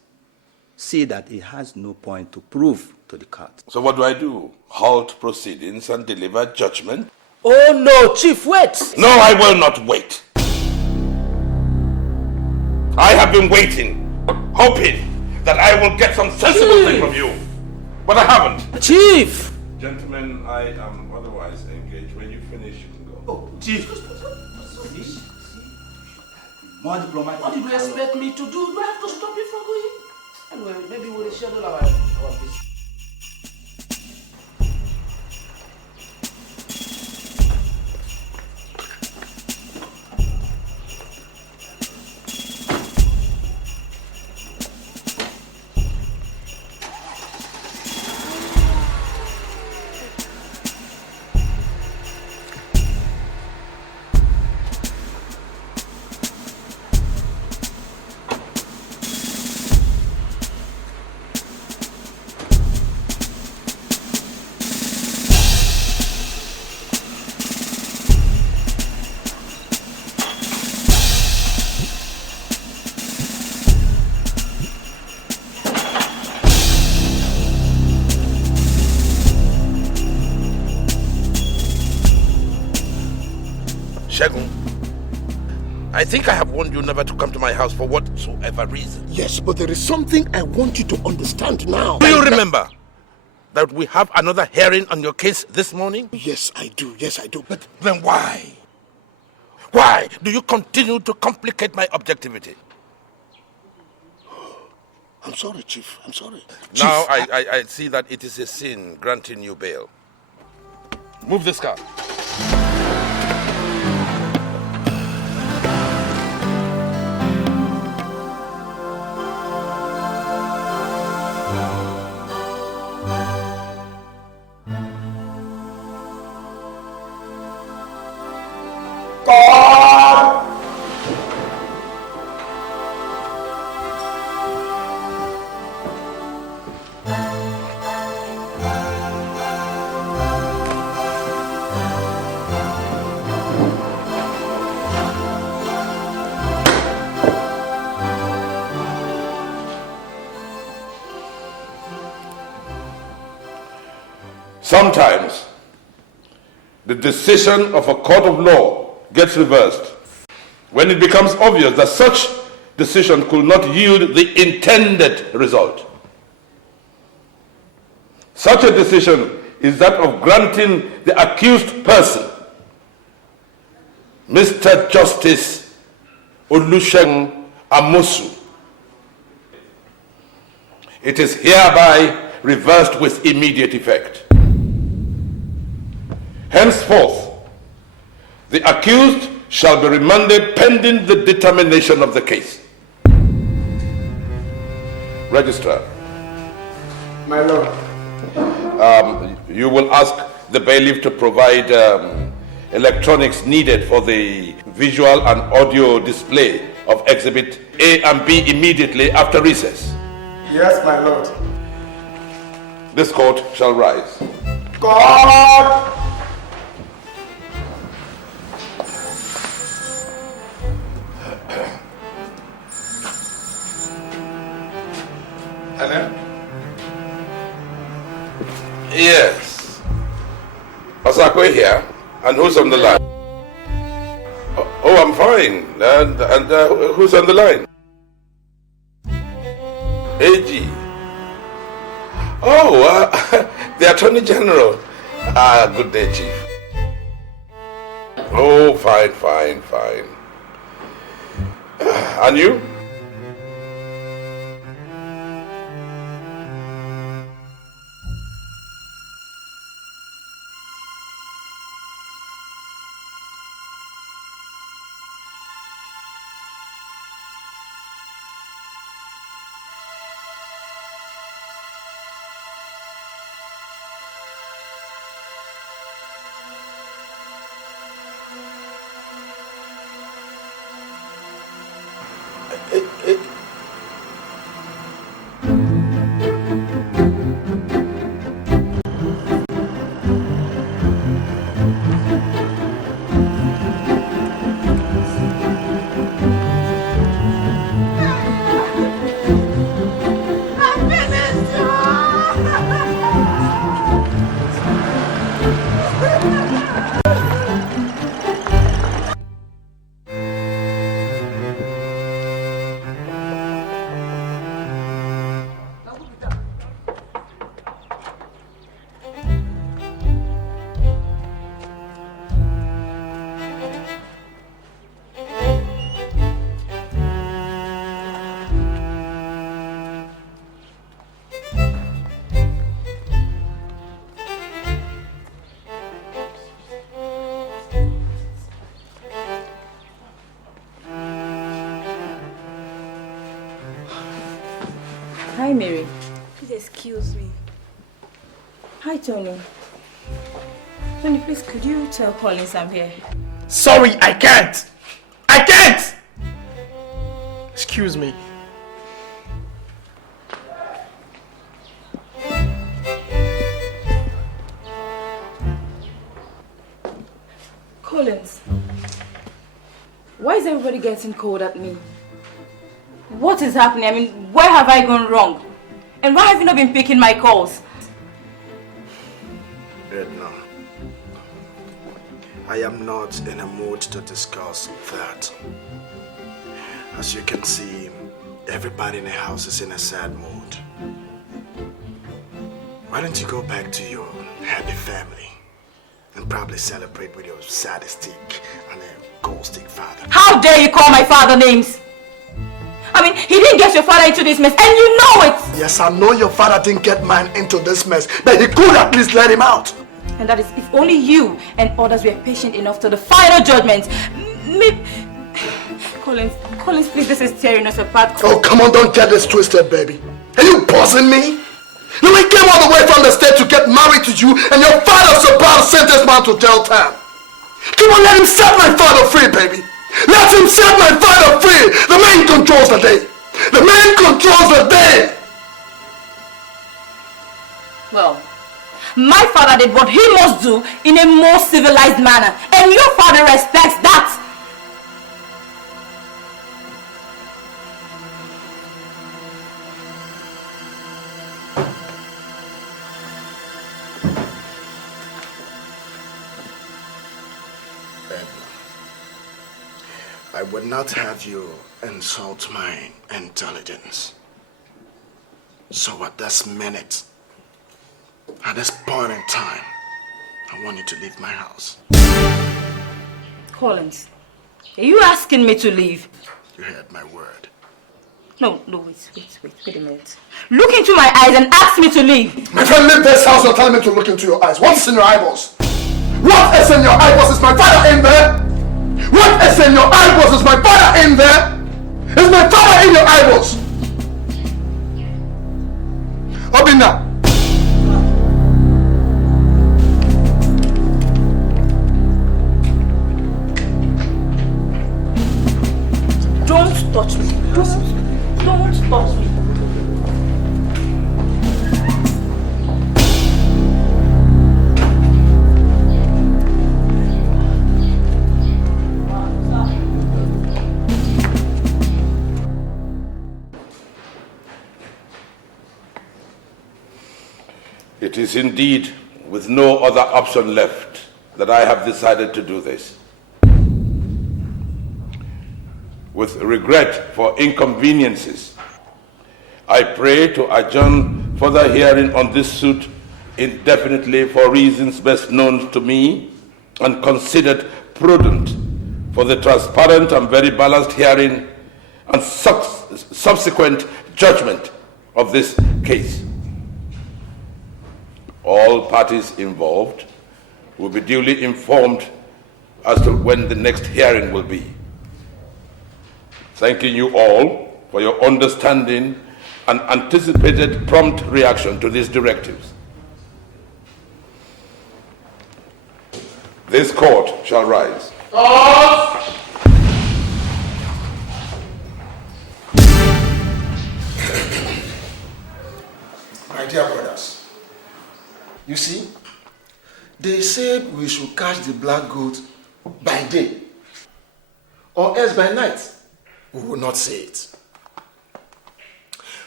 see that he has no point to prove to the court. So what do I do? Halt proceedings and deliver judgment? Oh no, Chief, wait! No, I will not wait. I have been waiting, hoping that I will get some sensible thing from you. But I haven't. Chief! Gentlemen, I am otherwise engaged. When you finish, you can go. Oh, Chief! More diplomatic. What did you expect me to do? Do I have to stop you from going? Anyway, maybe we'll schedule our business. Shegu, I think I have warned you never to come to my house for whatsoever reason. Yes, but there is something I want you to understand now. Do you remember that we have another hearing on your case this morning? Yes, I do. Yes, I do. But then why? Why do you continue to complicate my objectivity? I'm sorry, Chief. I'm sorry. Now I see that it is a sin granting you bail. Move this car. Sometimes, the decision of a court of law gets reversed when it becomes obvious that such decision could not yield the intended result. Such a decision is that of granting the accused person, Mr. Justice Olusegun Amosu. It is hereby reversed with immediate effect. Henceforth, the accused shall be remanded pending the determination of the case. Registrar. My lord. You will ask the bailiff to provide electronics needed for the visual and audio display of Exhibit A and B immediately after recess. Yes, my lord. This court shall rise. God! Hello? Yes. Osakwe here. And who's on the line? Oh, I'm fine. And who's on the line? AG. Oh, the Attorney General. Good day, Chief. Oh, fine. And you? Hi, Mary. Please excuse me. Hi, Tony. Tony, please, could you tell Collins I'm here? Sorry, I can't! I can't! Excuse me. Collins, why is everybody getting cold at me? What is happening? I mean, where have I gone wrong? And why have you not been picking my calls? Edna, I am not in a mood to discuss that. As you can see, everybody in the house is in a sad mood. Why don't you go back to your happy family and probably celebrate with your sadistic and a gold stick father? How dare you call my father names? I mean, he didn't get your father into this mess, and you know it! Yes, I know your father didn't get mine into this mess, but he could at least let him out. And that is if only you and others were patient enough to the final judgment. Collins, please, this is tearing us apart. Oh, come on, don't get this twisted, baby. Are you buzzing me? No, we came all the way from the state to get married to you, and your father's about to send this man to jail time. Come on, let him set my father free, baby. Let him set my father free. The man controls the day. The man controls the day. Well, my father did what he must do in a more civilized manner, and your father respects that. I would not have you insult my intelligence. So at this minute, at this point in time, I want you to leave my house. Collins, are you asking me to leave? You heard my word. No, wait a minute. Look into my eyes and ask me to leave. My friend, leave this house. You're telling me to look into your eyes. What's in your eyeballs? What is in your eyeballs? Is my father in there? What is in your eyeballs? Is my father in there? Is my father in your eyeballs? Obina. Don't touch me. Don't touch me. It is indeed with no other option left that I have decided to do this. With regret for inconveniences, I pray to adjourn further hearing on this suit indefinitely for reasons best known to me and considered prudent for the transparent and very balanced hearing and subsequent judgment of this case. All parties involved will be duly informed as to when the next hearing will be. Thanking you all for your understanding and anticipated prompt reaction to these directives. This court shall rise. My dear brothers, you see, they said we should catch the black goat by day, or else by night. We will not say it.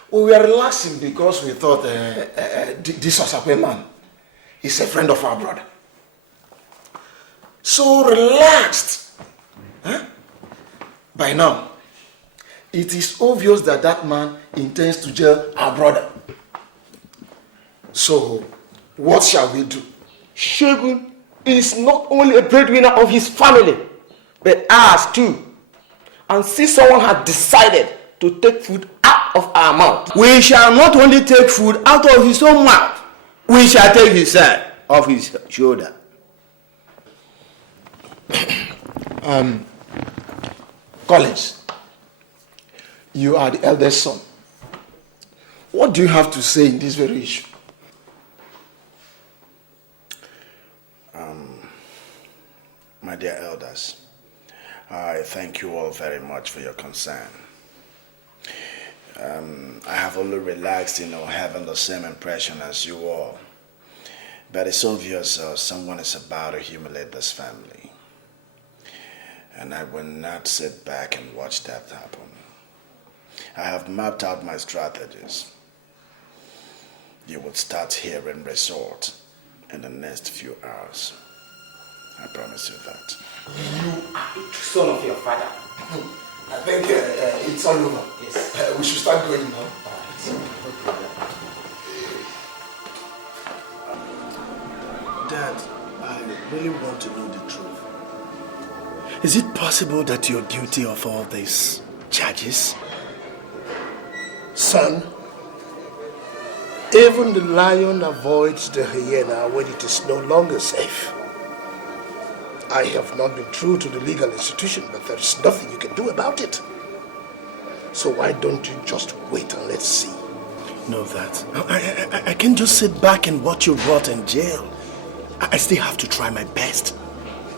We were relaxing because we thought this Osakwe man is a friend of our brother. So relaxed. Huh? By now, it is obvious that that man intends to jail our brother. So, what shall we do? Shegun is not only a breadwinner of his family, but ours too. And since someone has decided to take food out of our mouth, we shall not only take food out of his own mouth, we shall take his side off his shoulder. Collins, you are the eldest son. What do you have to say in this very issue? My dear elders, I thank you all very much for your concern. I have only relaxed, having the same impression as you all. But it's obvious someone is about to humiliate this family. And I will not sit back and watch that happen. I have mapped out my strategies. You will start hearing resort in the next few hours. I promise you that. You are a son of your father. I think it's all over. Yes. We should start going now. Dad, I really want to know the truth. Is it possible that you're guilty of all these charges? Son, even the lion avoids the hyena when it is no longer safe. I have not been true to the legal institution, but there is nothing you can do about it. So why don't you just wait and let's see? No, that. I can't just sit back and watch you rot in jail. I still have to try my best.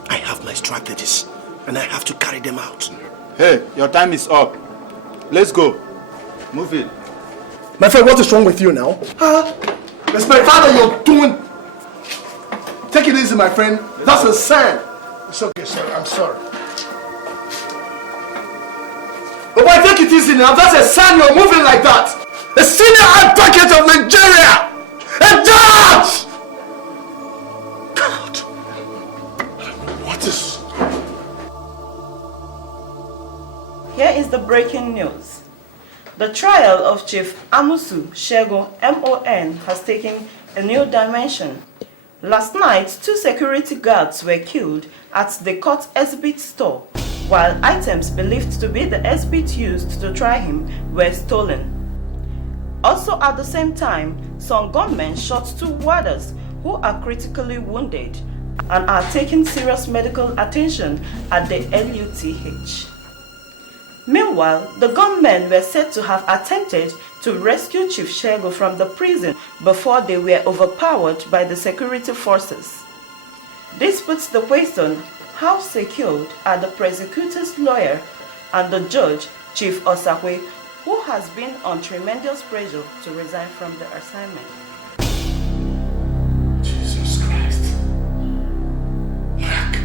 I have my strategies, and I have to carry them out. Hey, your time is up. Let's go. Move it. My friend, what is wrong with you now? It's my father you're doing. Take it easy, my friend. That's a sign. It's okay, sir. I'm sorry. But why take it easy now? That's a sign you're moving like that. A senior advocate of Nigeria! A judge! God! What is... Here is the breaking news. The trial of Chief Amosu Shego MON has taken a new dimension. Last night, 2 security guards were killed at the court exhibit store, while items believed to be the exhibit used to try him were stolen. Also at the same time, some gunmen shot 2 warders who are critically wounded and are taking serious medical attention at the LUTH. Meanwhile, the gunmen were said to have attempted to rescue Chief Shego from the prison before they were overpowered by the security forces. This puts the question, how secured are the prosecutor's lawyer and the judge, Chief Osakwe, who has been on tremendous pressure to resign from the assignment? Jesus Christ. Mark.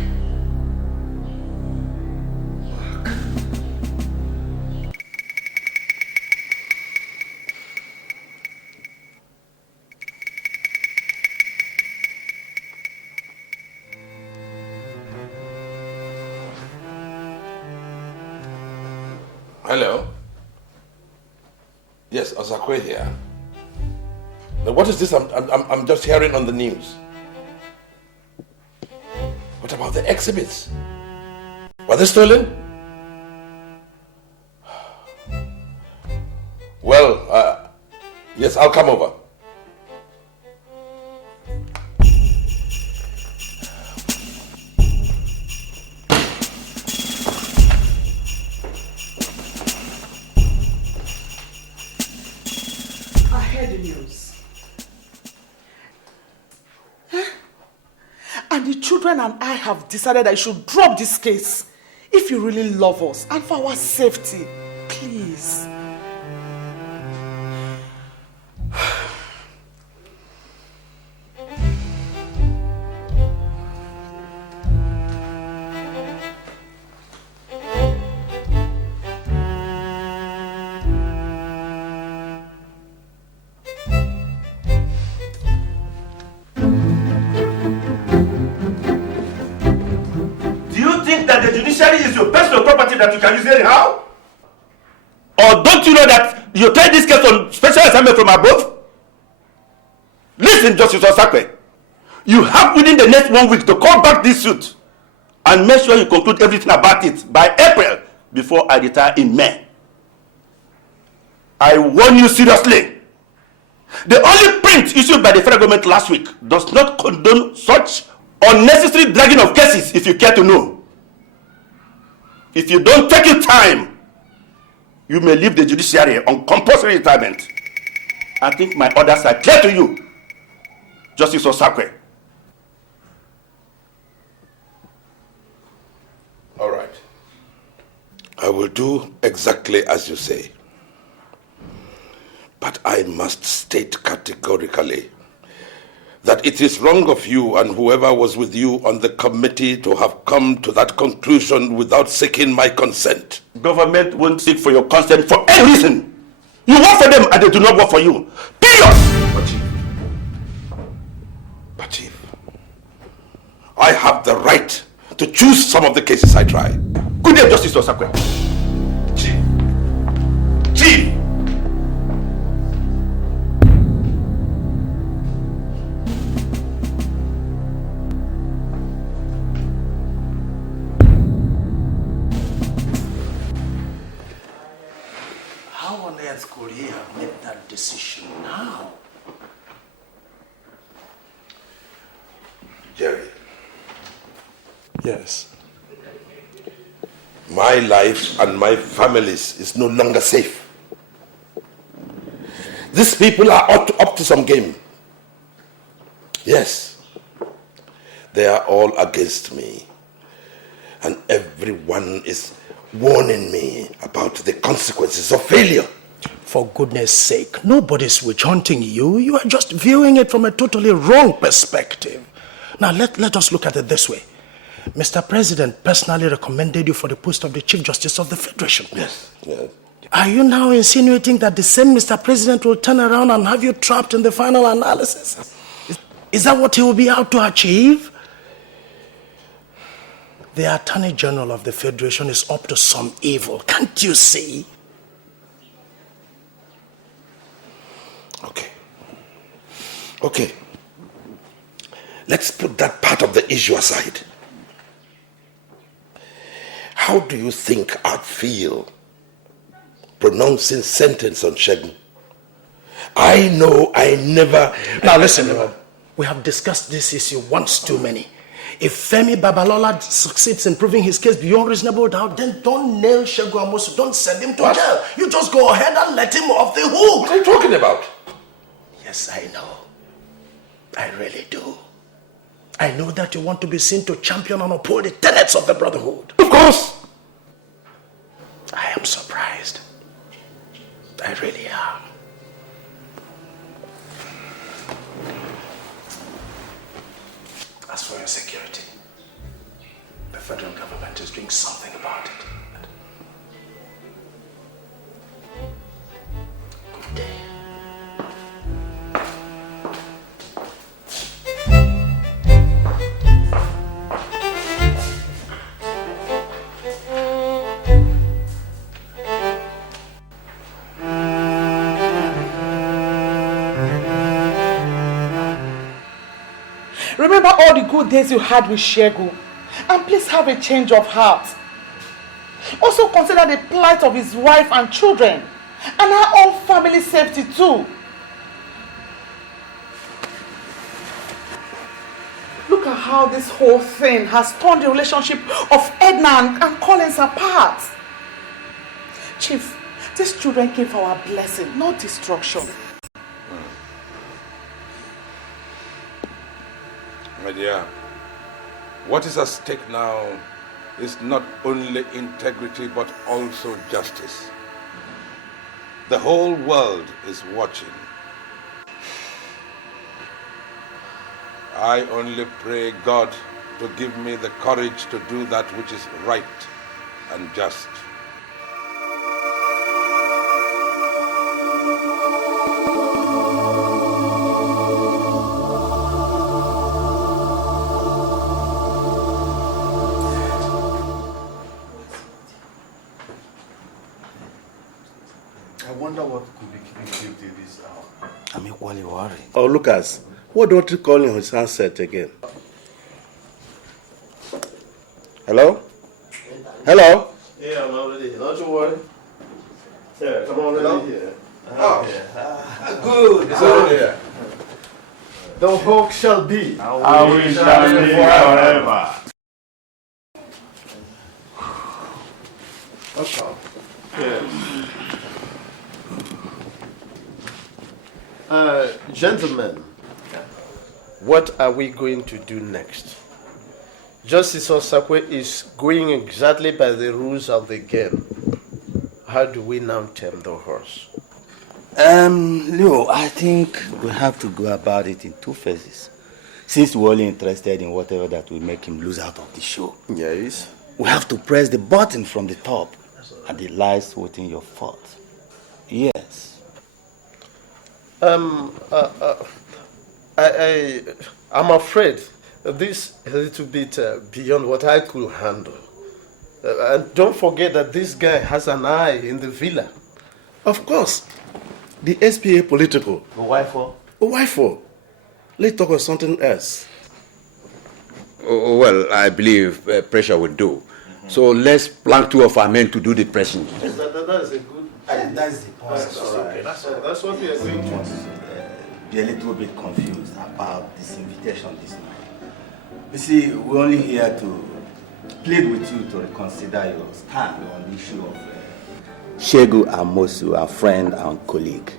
Hello? Yes, Osakwe here. Now, what is this I'm just hearing on the news? What about the exhibits? Were they stolen? Well, yes, I'll come over. And I have decided I should drop this case. If you really love us and for our safety, please. Is your personal property that you can use anyhow? Or don't you know that you take this case on special assignment from above? Listen, Justice Osakwe. You have within the next 1 week to call back this suit and make sure you conclude everything about it by April before I retire in May. I warn you seriously. The only print issued by the federal government last week does not condone such unnecessary dragging of cases, if you care to know. If you don't take your time, you may leave the judiciary on compulsory retirement. I think my orders are clear to you, Justice Osakwe. All right. I will do exactly as you say. But I must state categorically that it is wrong of you and whoever was with you on the committee to have come to that conclusion without seeking my consent. Government won't seek for your consent for any reason. You work for them and they do not work for you. Period! But Chief, I have the right to choose some of the cases I try. Good day, Justice Osakwe. Chief! Could he have made that decision now? Jerry. Yes. My life and my family's is no longer safe. These people are up to some game. Yes. They are all against me. And everyone is warning me about the consequences of failure. For goodness sake, nobody's witch hunting you. You are just viewing it from a totally wrong perspective. Now, let us look at it this way. Mr. President personally recommended you for the post of the Chief Justice of the Federation. Yes, yes. Are you now insinuating that the same Mr. President will turn around and have you trapped in the final analysis? Is that what he will be out to achieve? The Attorney General of the Federation is up to some evil. Can't you see? Okay. Let's put that part of the issue aside. How do you think I'd feel pronouncing sentence on Shegun? I know I never... Now listen, we have discussed this issue once too many. If Femi Babalola succeeds in proving his case beyond reasonable doubt, then don't nail Shegun Amosu. Don't send him to jail. You just go ahead and let him off the hook. What are you talking about? Yes, I know. I really do. I know that you want to be seen to champion and uphold the tenets of the brotherhood. Of course. I am surprised. I really am. As for your security, the federal government is doing something about it. Good day. Remember all the good days you had with Shegun, and please have a change of heart. Also consider the plight of his wife and children, and our own family safety too. Look at how this whole thing has torn the relationship of Edna and Collins apart. Chief, these children came for our blessing, not destruction. My dear, what is at stake now is not only integrity but also justice. The whole world is watching. I only pray God to give me the courage to do that which is right and just. Oh, Lucas, why don't you call him his handset again? Hello? Hello? Yeah, I'm already here. Don't you worry. Yeah, come on in here. Good. It's over here. The hook shall be. And we shall live forever. What's up? Yes. Gentlemen, what are we going to do next? Justice Osakwe is going exactly by the rules of the game. How do we now tame the horse? Leo, I think we have to go about it in two phases. Since we're only interested in whatever that will make him lose out of the show. Yes. We have to press the button from the top, and it lies within your foot. Yes. I'm afraid this is a little bit beyond what I could handle. And don't forget that this guy has an eye in the villa. Of course. The SPA political. Why for? Why for? Let's talk about something else. Oh, well, I believe pressure will do. So let's plan two of our men to do the pressing. That's a good... That's the point. That's okay. That's what we are going to do. Be a little bit confused about this invitation this night. You see, we're only here to plead with you to reconsider your stand on the issue of Shegun Amosu, our friend and colleague.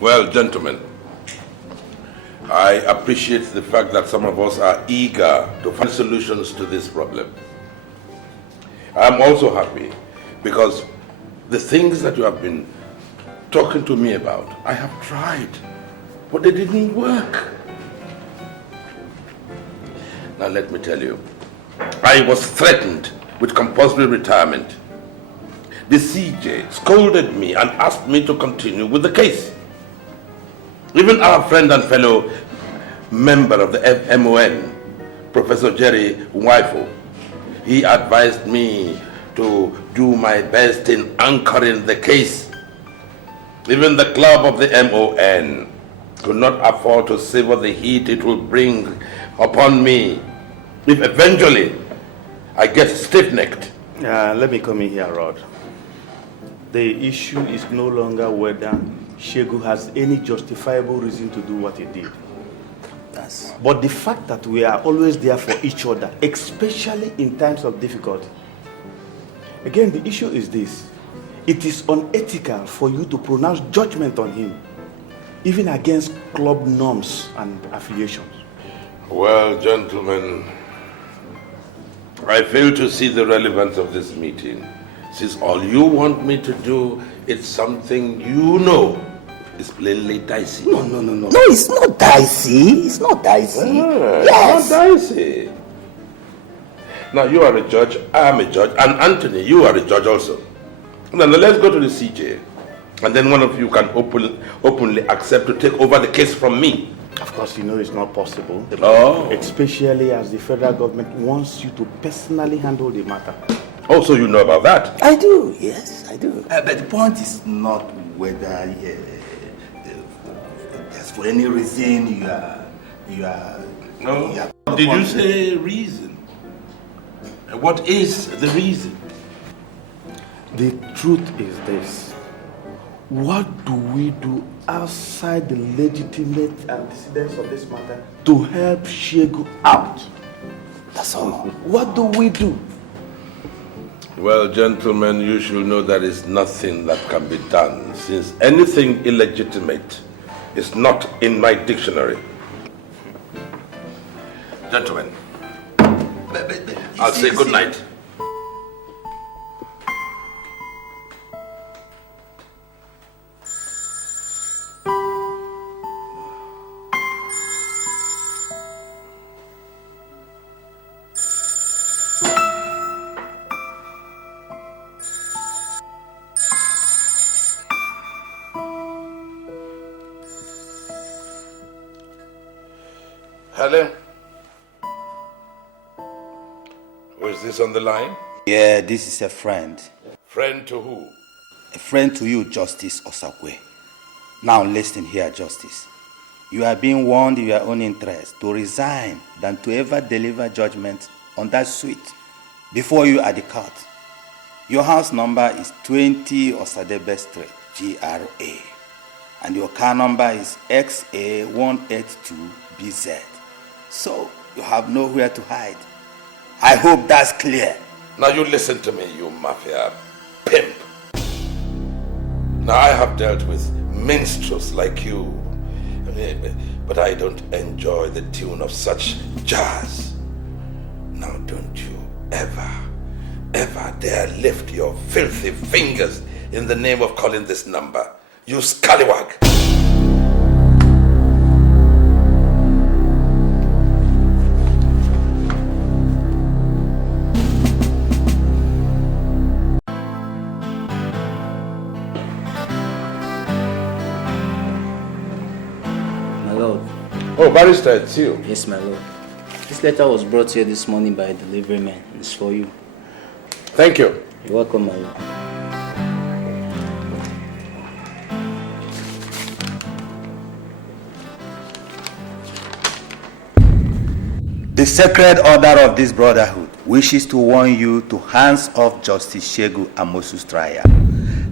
Well, gentlemen, I appreciate the fact that some of us are eager to find solutions to this problem. I'm also happy because the things that you have been talking to me about, I have tried, but they didn't work. Now let me tell you, I was threatened with compulsory retirement. The CJ scolded me and asked me to continue with the case. Even our friend and fellow member of the MON, Professor Jerry Wifo, he advised me to do my best in anchoring the case. Even the club of the MON could not afford to savor the heat it will bring upon me if eventually I get stiff-necked. Let me come in here, Rod. The issue is no longer whether Shegu has any justifiable reason to do what he did. But the fact that we are always there for each other, especially in times of difficulty. Again, the issue is this. It is unethical for you to pronounce judgment on him, even against club norms and affiliations. Well, gentlemen, I fail to see the relevance of this meeting, since all you want me to do is something you know is plainly dicey. No, it's not dicey. It's not dicey. Yes. It's not dicey. Now, you are a judge, I am a judge, and Anthony, you are a judge also. Now, let's go to the CJ, and then one of you can openly accept to take over the case from me. Of course, you know it's not possible. Oh. Especially as the federal government wants you to personally handle the matter. Oh, so you know about that? I do, yes, I do. But the point is not whether there's for any reason you are. No. Did you say reason? What is the reason? The truth is this. What do we do outside the legitimate antecedents of this matter to help Shegu out? That's all. What do we do? Well, gentlemen, you should know there is nothing that can be done, since anything illegitimate is not in my dictionary. Gentlemen, I'll say good night. Helen? Who is this on the line? Yeah, this is a friend. Friend to who? A friend to you, Justice Osakwe. Now listen here, Justice. You are being warned in your own interest to resign than to ever deliver judgment on that suite before you at the court. Your house number is 20 Osadebe Street, GRA. And your car number is XA182BZ. So you have nowhere to hide. I hope that's clear. Now you listen to me, you mafia pimp. Now I have dealt with minstrels like you, but I don't enjoy the tune of such jazz. Now don't you ever dare lift your filthy fingers in the name of calling this number. You scallywag. Oh, Barrister, it's you. Yes, my lord. This letter was brought here this morning by a delivery man. It's for you. Thank you. You're welcome, my lord. The sacred order of this brotherhood wishes to warn you to hands off Justice Shegu Amosu's trial.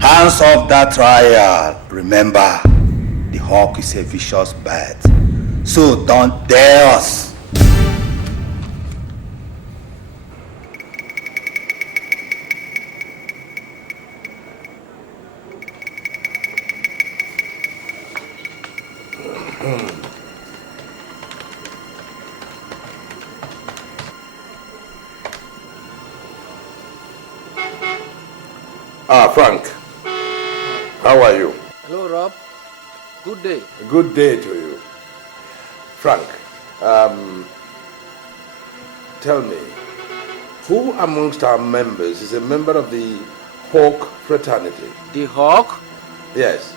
Hands off that trial. Remember, the hawk is a vicious bird. So don't dare us. Frank. How are you? Hello, Rob. Good day. Good day to you. Frank, tell me, who amongst our members is a member of the Hawk fraternity? The Hawk? Yes.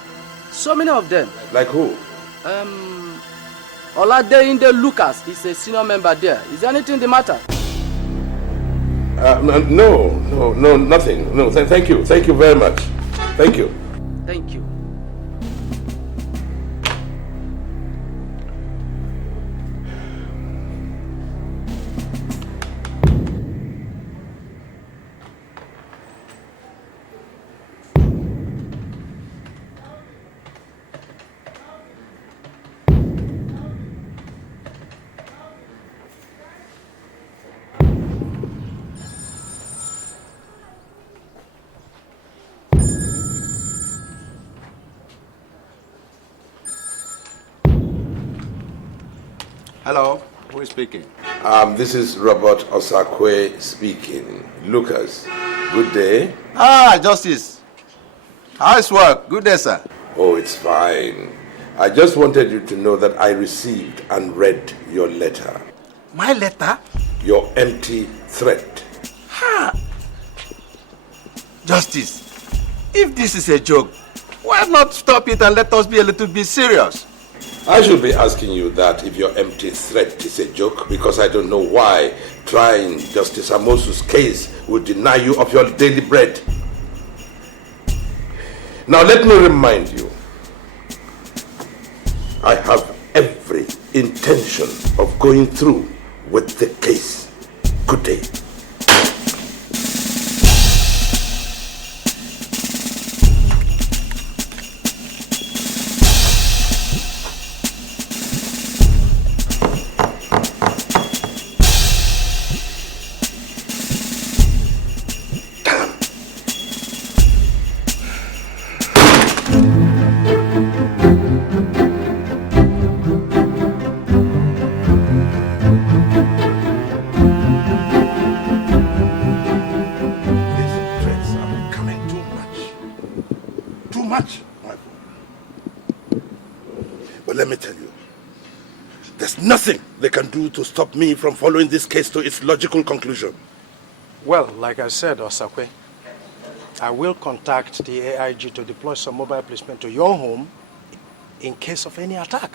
So many of them. Like who? Oladeinde Lucas is a senior member there. Is there anything the matter? No, nothing. No, thank you. Thank you very much. Thank you. Thank you. Hello, who is speaking? This is Robert Osakwe speaking. Lucas, good day. Justice. How's work? Good day, sir. Oh, it's fine. I just wanted you to know that I received and read your letter. My letter? Your empty threat. Justice, if this is a joke, why not stop it and let us be a little bit serious? I should be asking you that if your empty threat is a joke, because I don't know why trying Justice Amosu's case would deny you of your daily bread. Now let me remind you, I have every intention of going through with the case. Good day. Nothing they can do to stop me from following this case to its logical conclusion. Well, like I said, Osakwe, I will contact the AIG to deploy some mobile policemen to your home in case of any attack.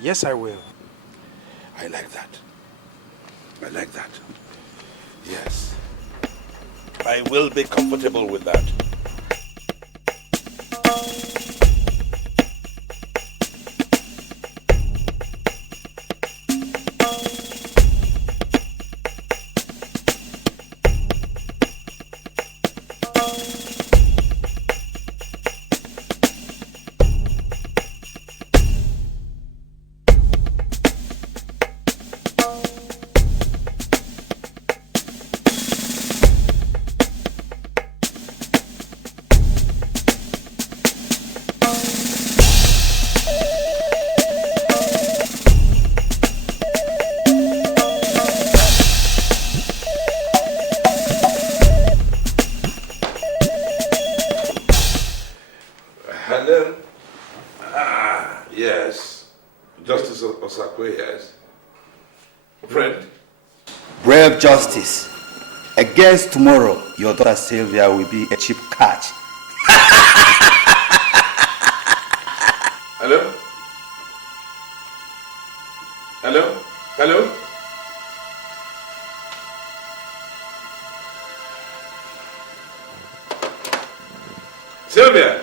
Yes, I will. I like that. I like that. Yes. I will be comfortable with that. Justice. Against tomorrow, your daughter Sylvia will be a cheap catch. Hello? Hello? Hello? Sylvia?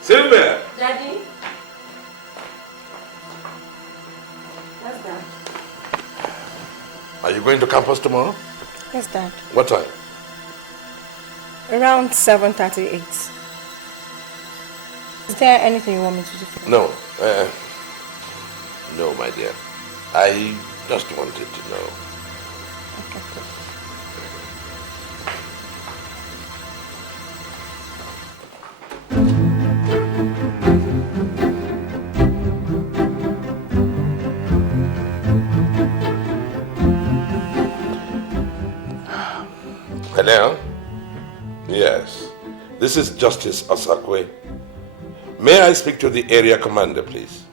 Sylvia? Daddy? What's that? Are you going to campus tomorrow? Yes, Dad. What time? Around 7:38. Is there anything you want me to do? No. No, my dear. I just wanted to know. Okay. Hello? Yes. This is Justice Osakwe. May I speak to the area commander, please?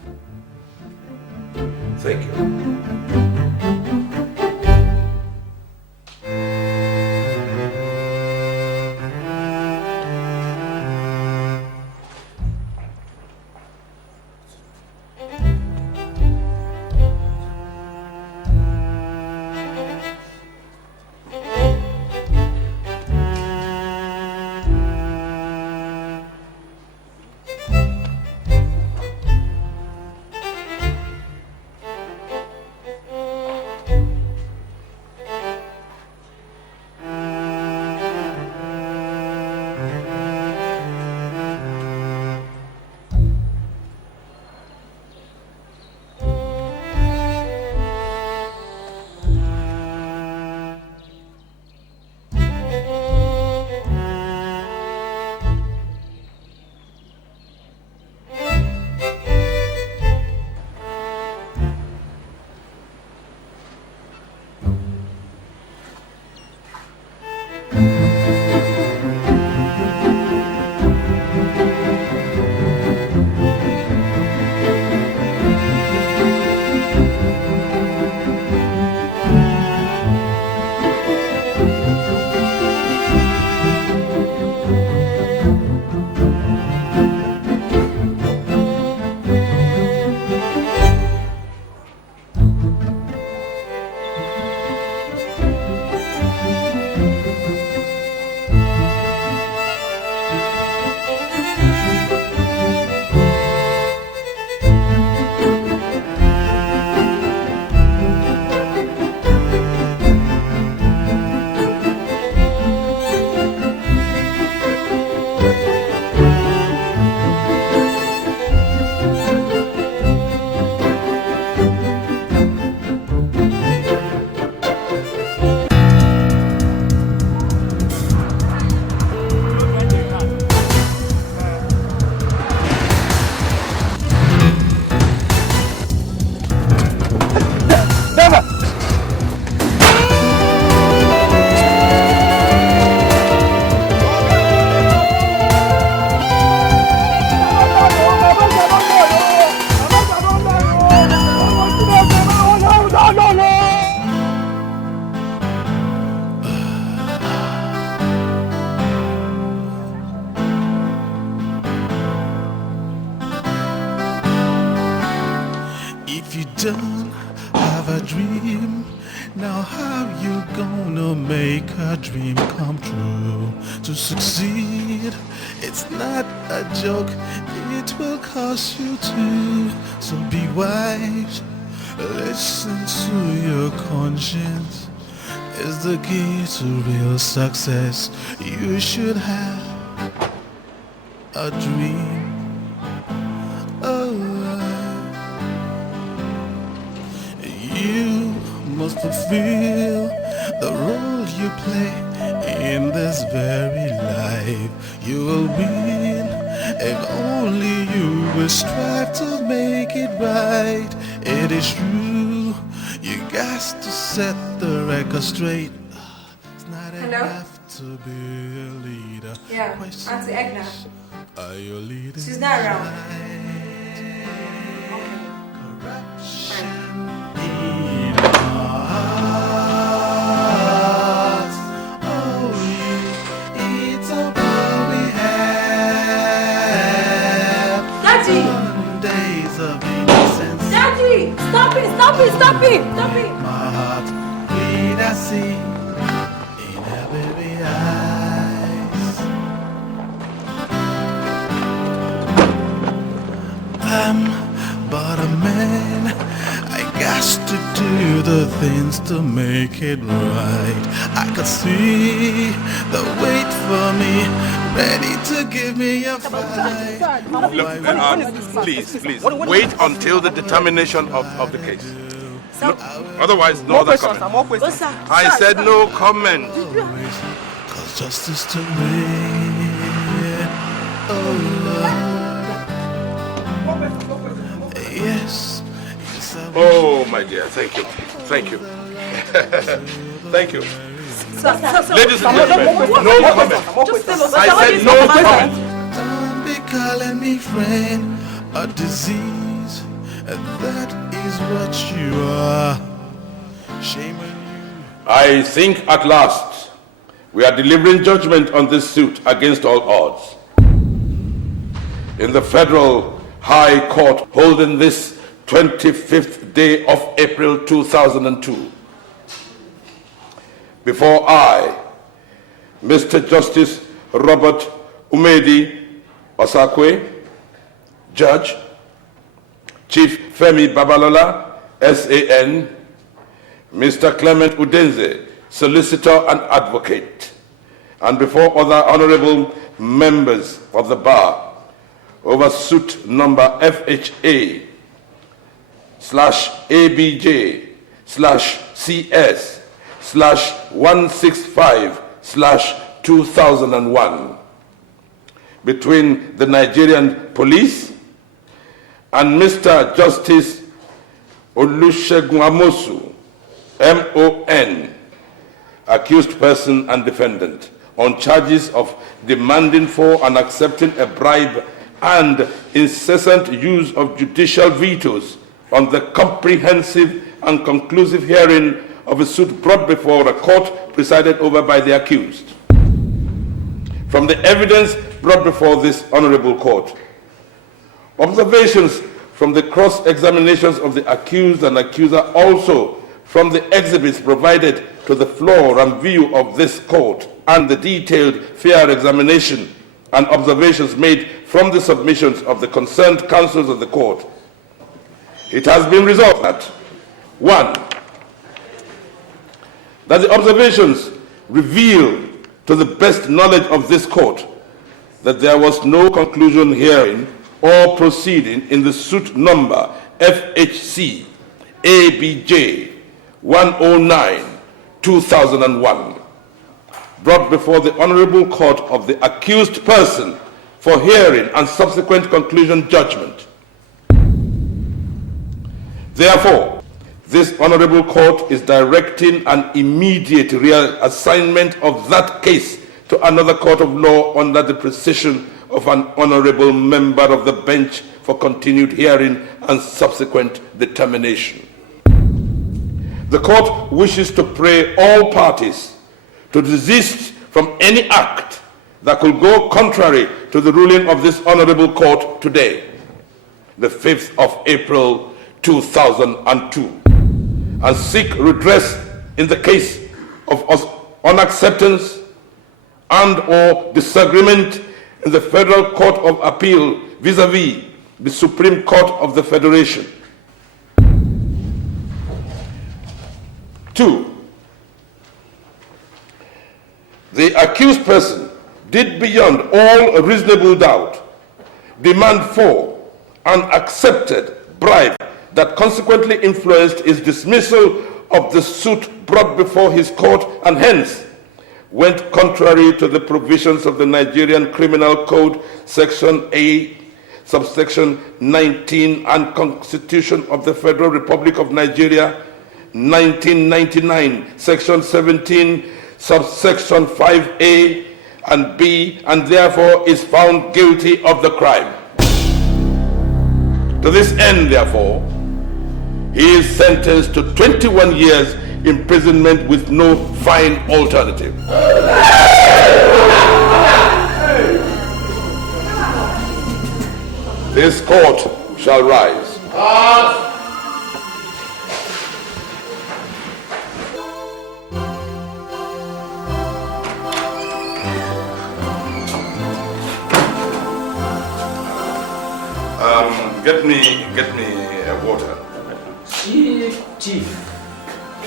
Thank you. have a dream. Now how you gonna make a dream come true? To succeed, it's not a joke, it will cost you too. So be wise, listen to your conscience. It's the key to real success. You should have a dream. You must fulfill the role you play in this very life. You will win if only you will strive to make it right. It is true, you got to set the record straight. It's not enough to be a leader. Yeah, Auntie Edna. Are you leading? She's not around. Stop it! My heart, we that see in our baby eyes. I'm but a man, I got to do the things to make it right. I could see the wait for me, ready to give me a fight. Please, wait until the determination of the case. No, otherwise, no other comment. I said no comment. Cause justice to me, oh Lord. Yes. Oh, my dear, thank you. Thank you. Ladies and gentlemen, no comment. I said no comment. Don't be calling me friend, a disease, that is what you are. Shame on you. I think at last we are delivering judgment on this suit against all odds. In the Federal High Court holding this 25th day of April 2002. Before I, Mr. Justice Robert Umedi Osakwe, Judge, Chief Femi Babalola, SAN, Mr. Clement Udenze, Solicitor and Advocate, and before other honorable members of the bar, over suit number FHA/ABJ/CS/165/2001 between the Nigerian police and Mr. Justice Olusegun Amosu, MON, accused person and defendant, on charges of demanding for and accepting a bribe and incessant use of judicial vetoes on the comprehensive and conclusive hearing of a suit brought before a court presided over by the accused. From the evidence brought before this honorable court, observations from the cross-examinations of the accused and accuser, also from the exhibits provided to the floor and view of this court, and the detailed fair examination and observations made from the submissions of the concerned counsels of the court, it has been resolved that 1. That the observations reveal to the best knowledge of this court that there was no conclusion hearing or proceeding in the suit number FHC ABJ 109/2001 brought before the Honorable Court of the accused person for hearing and subsequent conclusion judgment. Therefore, this Honorable Court is directing an immediate reassignment of that case to another court of law under the precision of an honorable member of the bench for continued hearing and subsequent determination. The court wishes to pray all parties to desist from any act that could go contrary to the ruling of this honorable court today, the 5th of April 2002. and seek redress in the case of unacceptance and or disagreement in the Federal Court of Appeal vis-à-vis the Supreme Court of the Federation. 2. The accused person did beyond all reasonable doubt demand for and accepted bribe that consequently influenced his dismissal of the suit brought before his court and hence went contrary to the provisions of the Nigerian Criminal Code, Section A, subsection 19, and Constitution of the Federal Republic of Nigeria, 1999, Section 17, subsection 5A and B, and therefore is found guilty of the crime. To this end, therefore, he is sentenced to 21 years imprisonment with no fine alternative. This court shall rise. Get me water. Chief.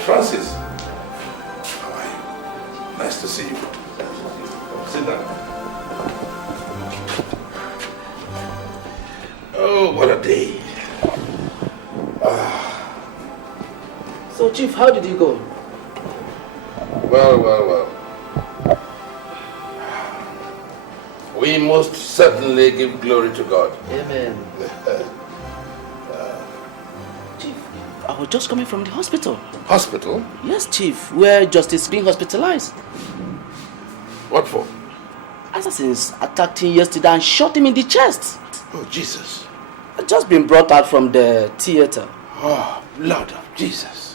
Francis, how are you? Nice to see you. Sit down. Oh, what a day. So, Chief, how did you go? Well. We most certainly give glory to God. Amen. Chief, I was just coming from the hospital. Hospital? Yes, Chief, where Justus is being hospitalized. What for? Assassins attacked him yesterday and shot him in the chest. Oh, Jesus. I've just been brought out from the theater. Oh, Lord of Jesus.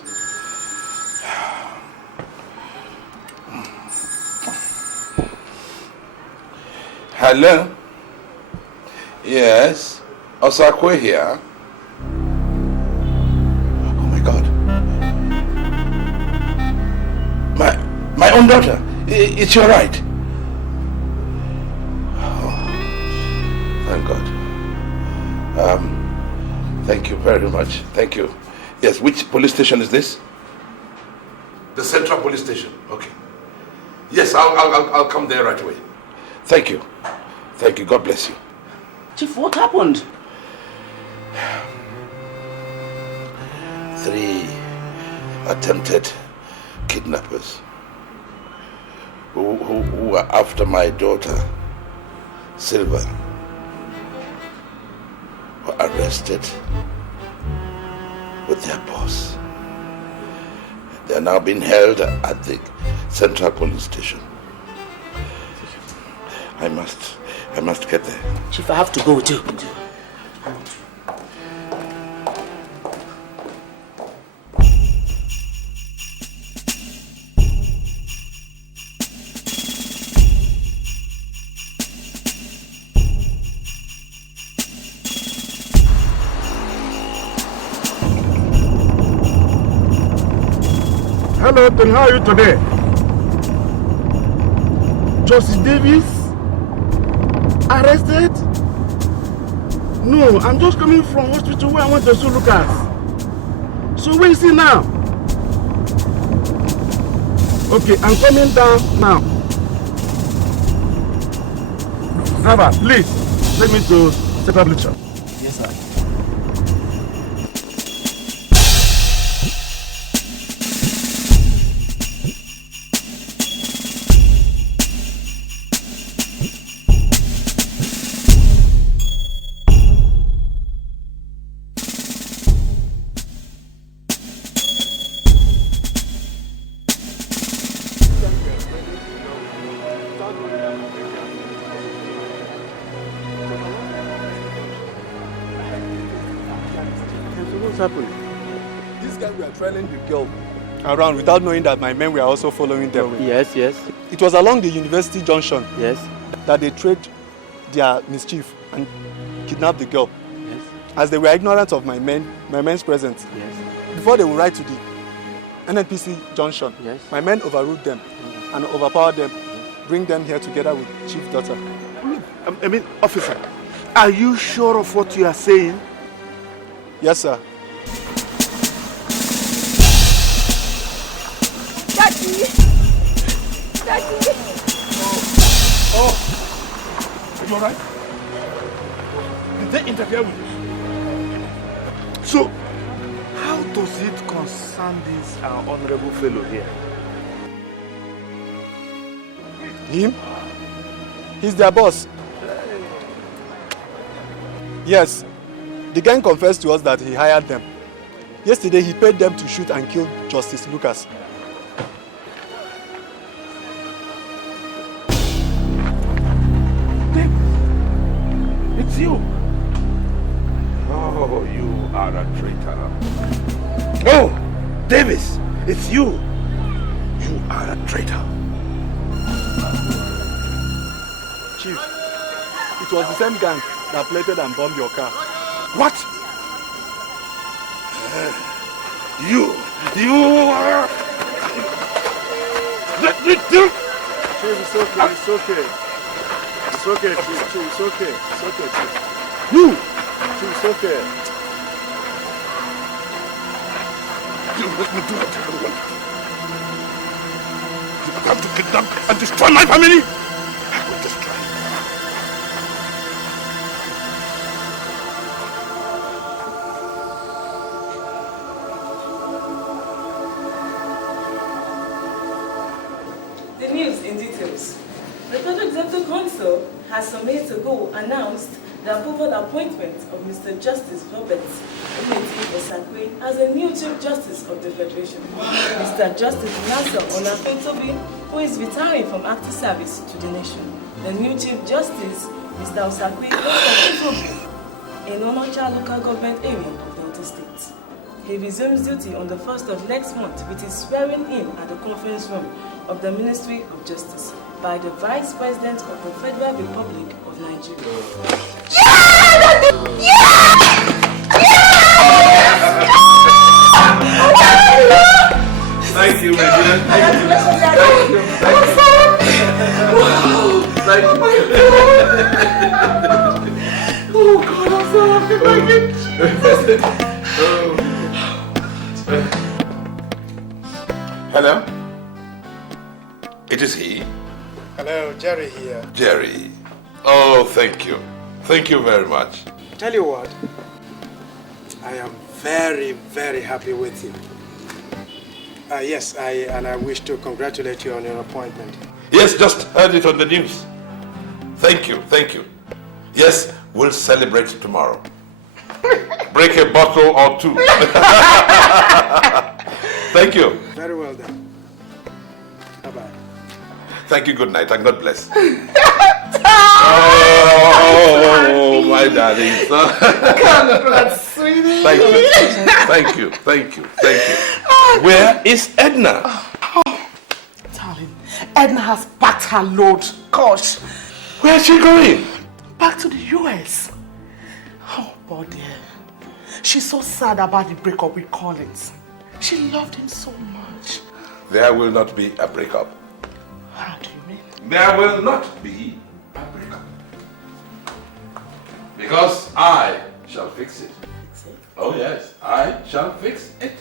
Hello? Yes? Osakwe here? Oh my God. My own daughter. It's your right. Oh, thank God. Thank you very much. Thank you. Yes, which police station is this? The Central Police Station. Okay. Yes, I'll come there right away. Thank you. Thank you. God bless you. Chief, what happened? 3 attempted kidnappers who were after my daughter, Silva, were arrested with their boss. They are now being held at the Central Police Station. I must get there. Chief, I have to go with you. Hello, Tony, how are you today? Justus Davis? Arrested? No, I'm just coming from hospital where I want to see Lucas. So where is he now? Okay, I'm coming down now. Driver, please, take me to Central Police Station. Yes, sir. Around without knowing that my men were also following them. Yes. It was along the University Junction. Yes. That they tried their mischief and kidnapped the girl. Yes. As they were ignorant of my men's presence. Yes. Before they would ride to the NNPC Junction. Yes. My men overruled them and overpowered them. Bring them here together with Chief Daughter. I mean, officer, are you sure of what you are saying? Yes, sir. Daddy! Daddy! Oh, are you alright? Did they interfere with you? So, how does it concern this honorable fellow here? Him? He's their boss. Yes, the gang confessed to us that he hired them. Yesterday he paid them to shoot and kill Justice Lucas. It's you. Oh, you are a traitor. Oh, Davis, it's you. You are a traitor. Chief, it was the same gang that plated and bombed your car. What? You are... Chief, it's okay, it's okay. It's okay, Chief, it's okay. It's okay, Chief. You! Chief, it's okay. You let me do what I want. You have to kidnap and destroy my family? I will destroy you. The news in details. The Federal Executive Council has some minutes ago announced the approval appointment of Mr. Justice Robert Osakwe as a new Chief Justice of the Federation. Mr. Justice Nasser Olafetobi, who is retiring from active service to the nation. The new Chief Justice, Mr. Osakwe, was in Onocha local government area of Delta State. He resumes duty on the 1st of next month with his swearing in at the conference room of the Ministry of Justice by the Vice President of the Federal Republic of Nigeria. Thank you, my dear. Thank you. Thank you. Oh God, I'm so happy, my good Jesus. Hello? It is he? Hello, Jerry here. Jerry. Oh, thank you. Thank you very much. Tell you what, I am very, very happy with you. Yes, I wish to congratulate you on your appointment. Yes, just heard it on the news. Thank you, thank you. Yes, we'll celebrate tomorrow. Break a bottle or two. Thank you. Very well then. Bye-bye. Thank you, good night, and God bless. Oh, my darling. Congrats, sweetie. Thank you, thank you, thank you, thank you. Where is Edna? Oh, darling, Edna has packed her load. Gosh. Where is she going? Back to the US. Oh, poor dear. She's so sad about the breakup with Collins. She loved him so much. There will not be a breakup. How do you mean? There will not be a breakup. Because I shall fix it. Fix it? Oh yes, I shall fix it.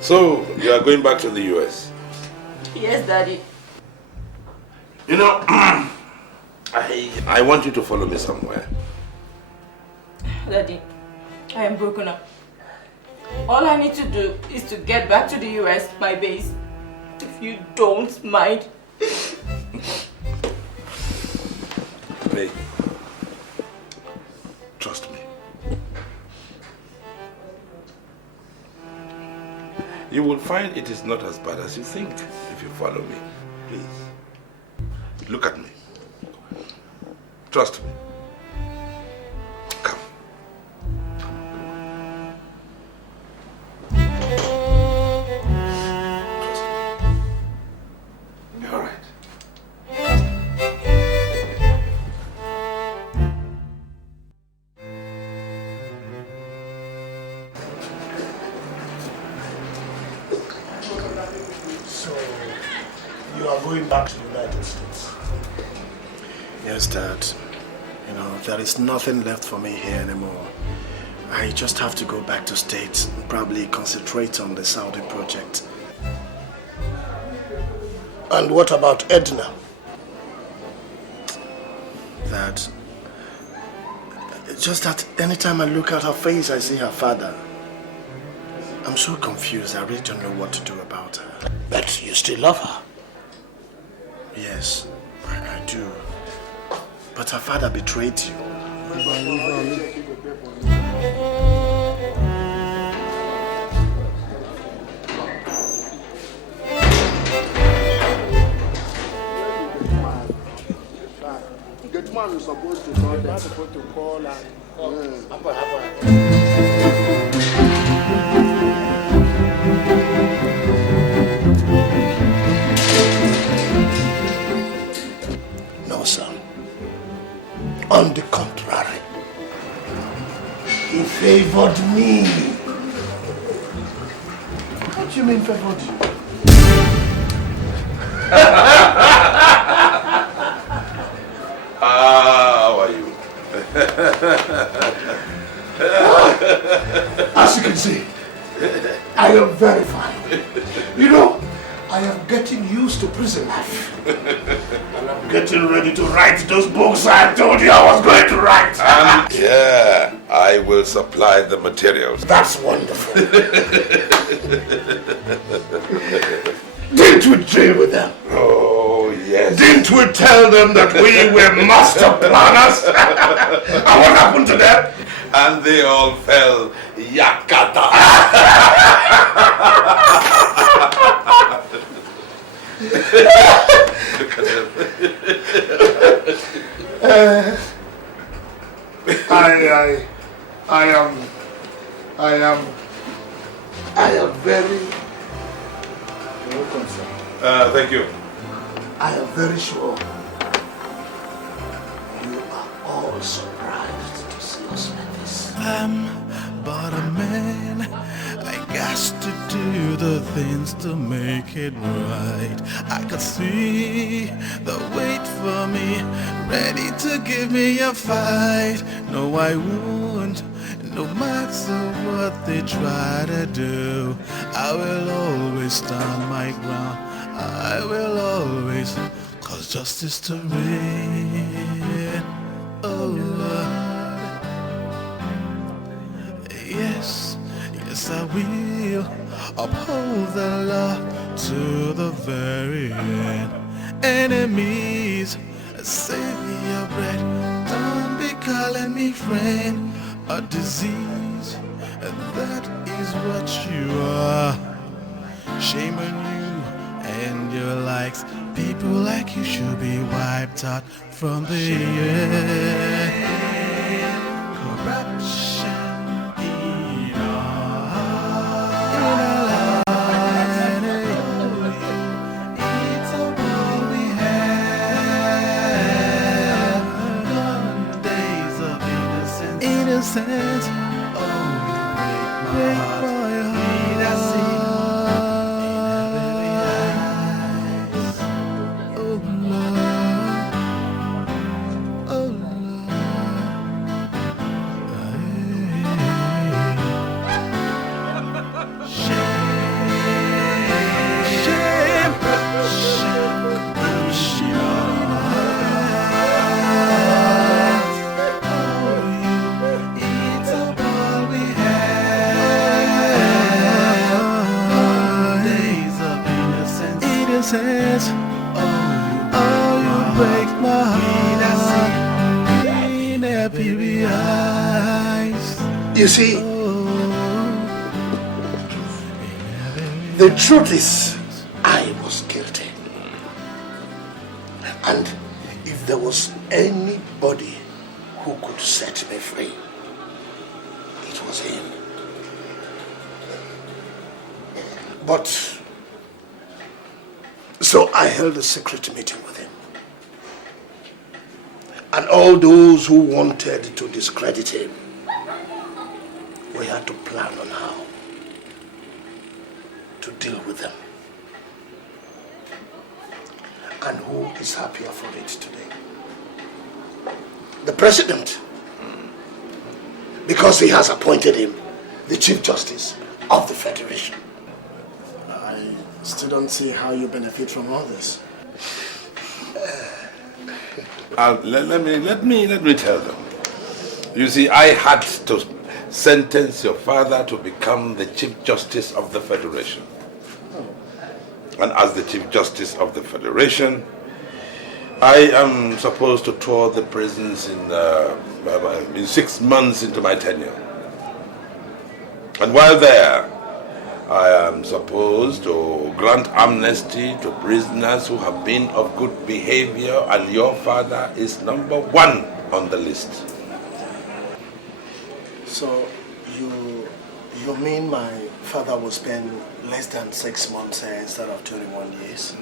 So, you are going back to the US? Yes, Daddy. You know, I want you to follow me somewhere. Daddy, I am broken up. All I need to do is to get back to the US, my base. If you don't mind. Hey, trust me. You will find it is not as bad as you think if you follow me. Please. Look at me. Trust me. Come. All right. So, you are going back to the United States? Yes, Dad. You know, there is nothing left for me here anymore. I just have to go back to States and probably concentrate on the Saudi project. And what about Edna? Dad, it's just that anytime I look at her face, I see her father. I'm so confused, I really don't know what to do about her. But you still love her? Yes, I do. But her father betrayed you. Get man is supposed to call them. Supposed to call her. No, son. On the contrary, he favored me. What do you mean favored you? How are you? As you can see, I am very fine. You know, I am getting used to prison life. And I'm getting ready to write those books I told you I was going to write. Yeah, I will supply the materials. That's wonderful. Didn't we dream with them? Oh, yes. Didn't we tell them that we were master planners? And what happened to them? And they all fell yakata. Look at them. I am very... Thank you. I am very sure you are all surprised to see us like this. I'm but a man. I got to do the things to make it right. I could see the wait for me, ready to give me a fight. No, I won't. No matter what they try to do, I will always stand my ground. I will always cause justice to reign. Oh Lord, yes, yes I will uphold the law to the very end. Enemies, save me your bread. Don't be calling me friend. A disease, and that is what you are. Shame on you and your likes. People like you should be wiped out from the earth. Corruption in our line. It's all we have. Gone days of innocence. Oh, break my heart. innocence. Oh, you break my heart. In every eyes. You see, the truth is, I was guilty. And if there was anybody who could set me free, it was him. But, so I held a secret meeting with him. And all those who wanted to discredit him, we had to plan on how to deal with them. And who is happier for it today? The president. Because he has appointed him the Chief Justice of the Federation. I still don't see how you benefit from all this. Let me tell them. You see, I had to sentence your father to become the Chief Justice of the Federation. And as the Chief Justice of the Federation, I am supposed to tour the prisons in 6 months into my tenure. And while there, I am supposed to grant amnesty to prisoners who have been of good behavior, and your father is number 1 on the list. So, you mean my father will spend less than 6 months here instead of 21 years?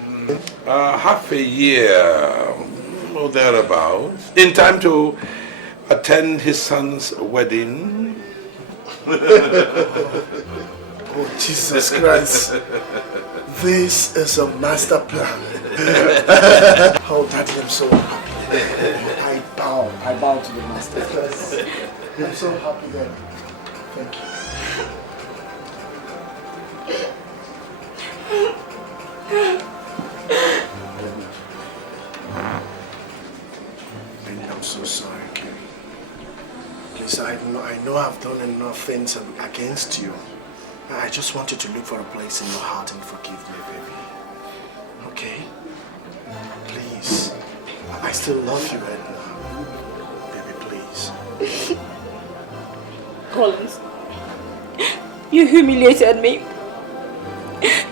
Half a year, or thereabouts, in time to attend his son's wedding. Oh, Jesus Christ. This is a master plan. Oh, Daddy, I'm so happy. I bow to the master. I'm so happy, Daddy. Thank you. I'm so sorry, Kerry. Please, I know I've done enough things against you. I just want you to look for a place in your heart and forgive me, baby. Okay? Please. I still love you, Edna. Baby, please. Collins, you humiliated me.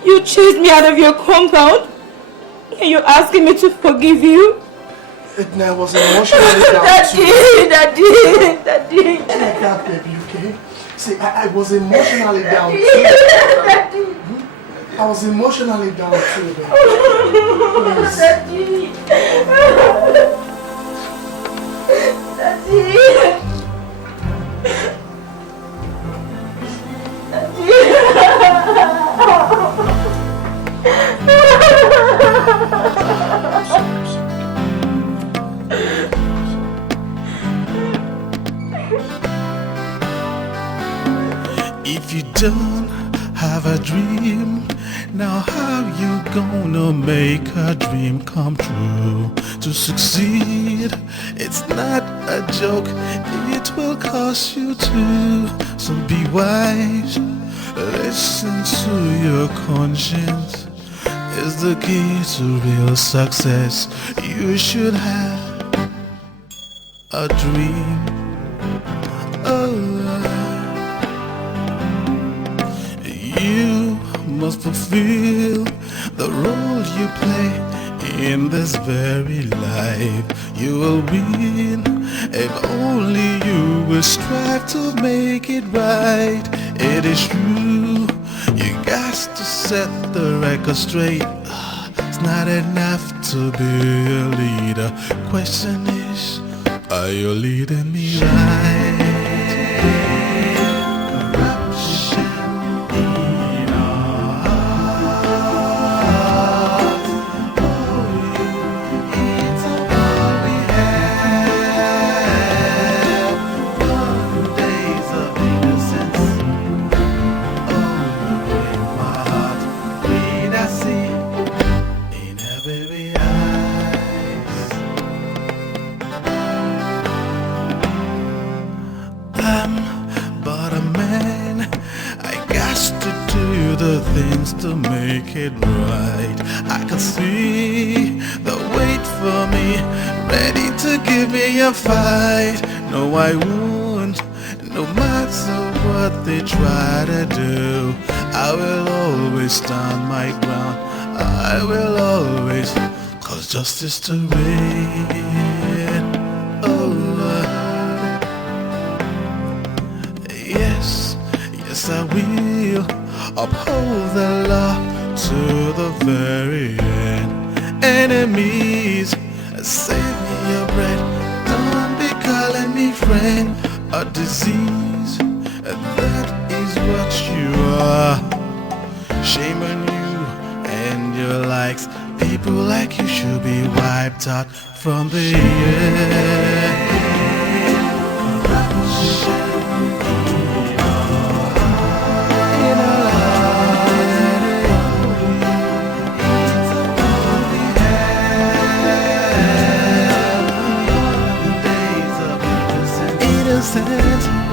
You chased me out of your compound. And you're asking me to forgive you? Edna, I was emotionally down too. Daddy. Take that, baby, okay? See, I was emotionally down too. Daddy. I was emotionally down too, baby. Please. Daddy. If you don't have a dream, now how you gonna make a dream come true? To succeed, it's not a joke, it will cost you too. So be wise, listen to your conscience. Is the key to real success. You should have a dream. You must fulfill the role you play in this very life. You will win if only you will strive to make it right. It is true, you got to set the record straight. It's not enough to be a leader. Question is, are you leading me right? To make it right, I could give me a fight. No, I won't. No matter what they try to do, I will always stand my ground. I will always cause justice to reign. Oh Lord. Yes, yes I will uphold the law to the very end. Enemies, save me your bread. Don't be calling me friend. A disease, that is what you are. Shame on you and your likes. People like you should be wiped out from the earth. Innocent.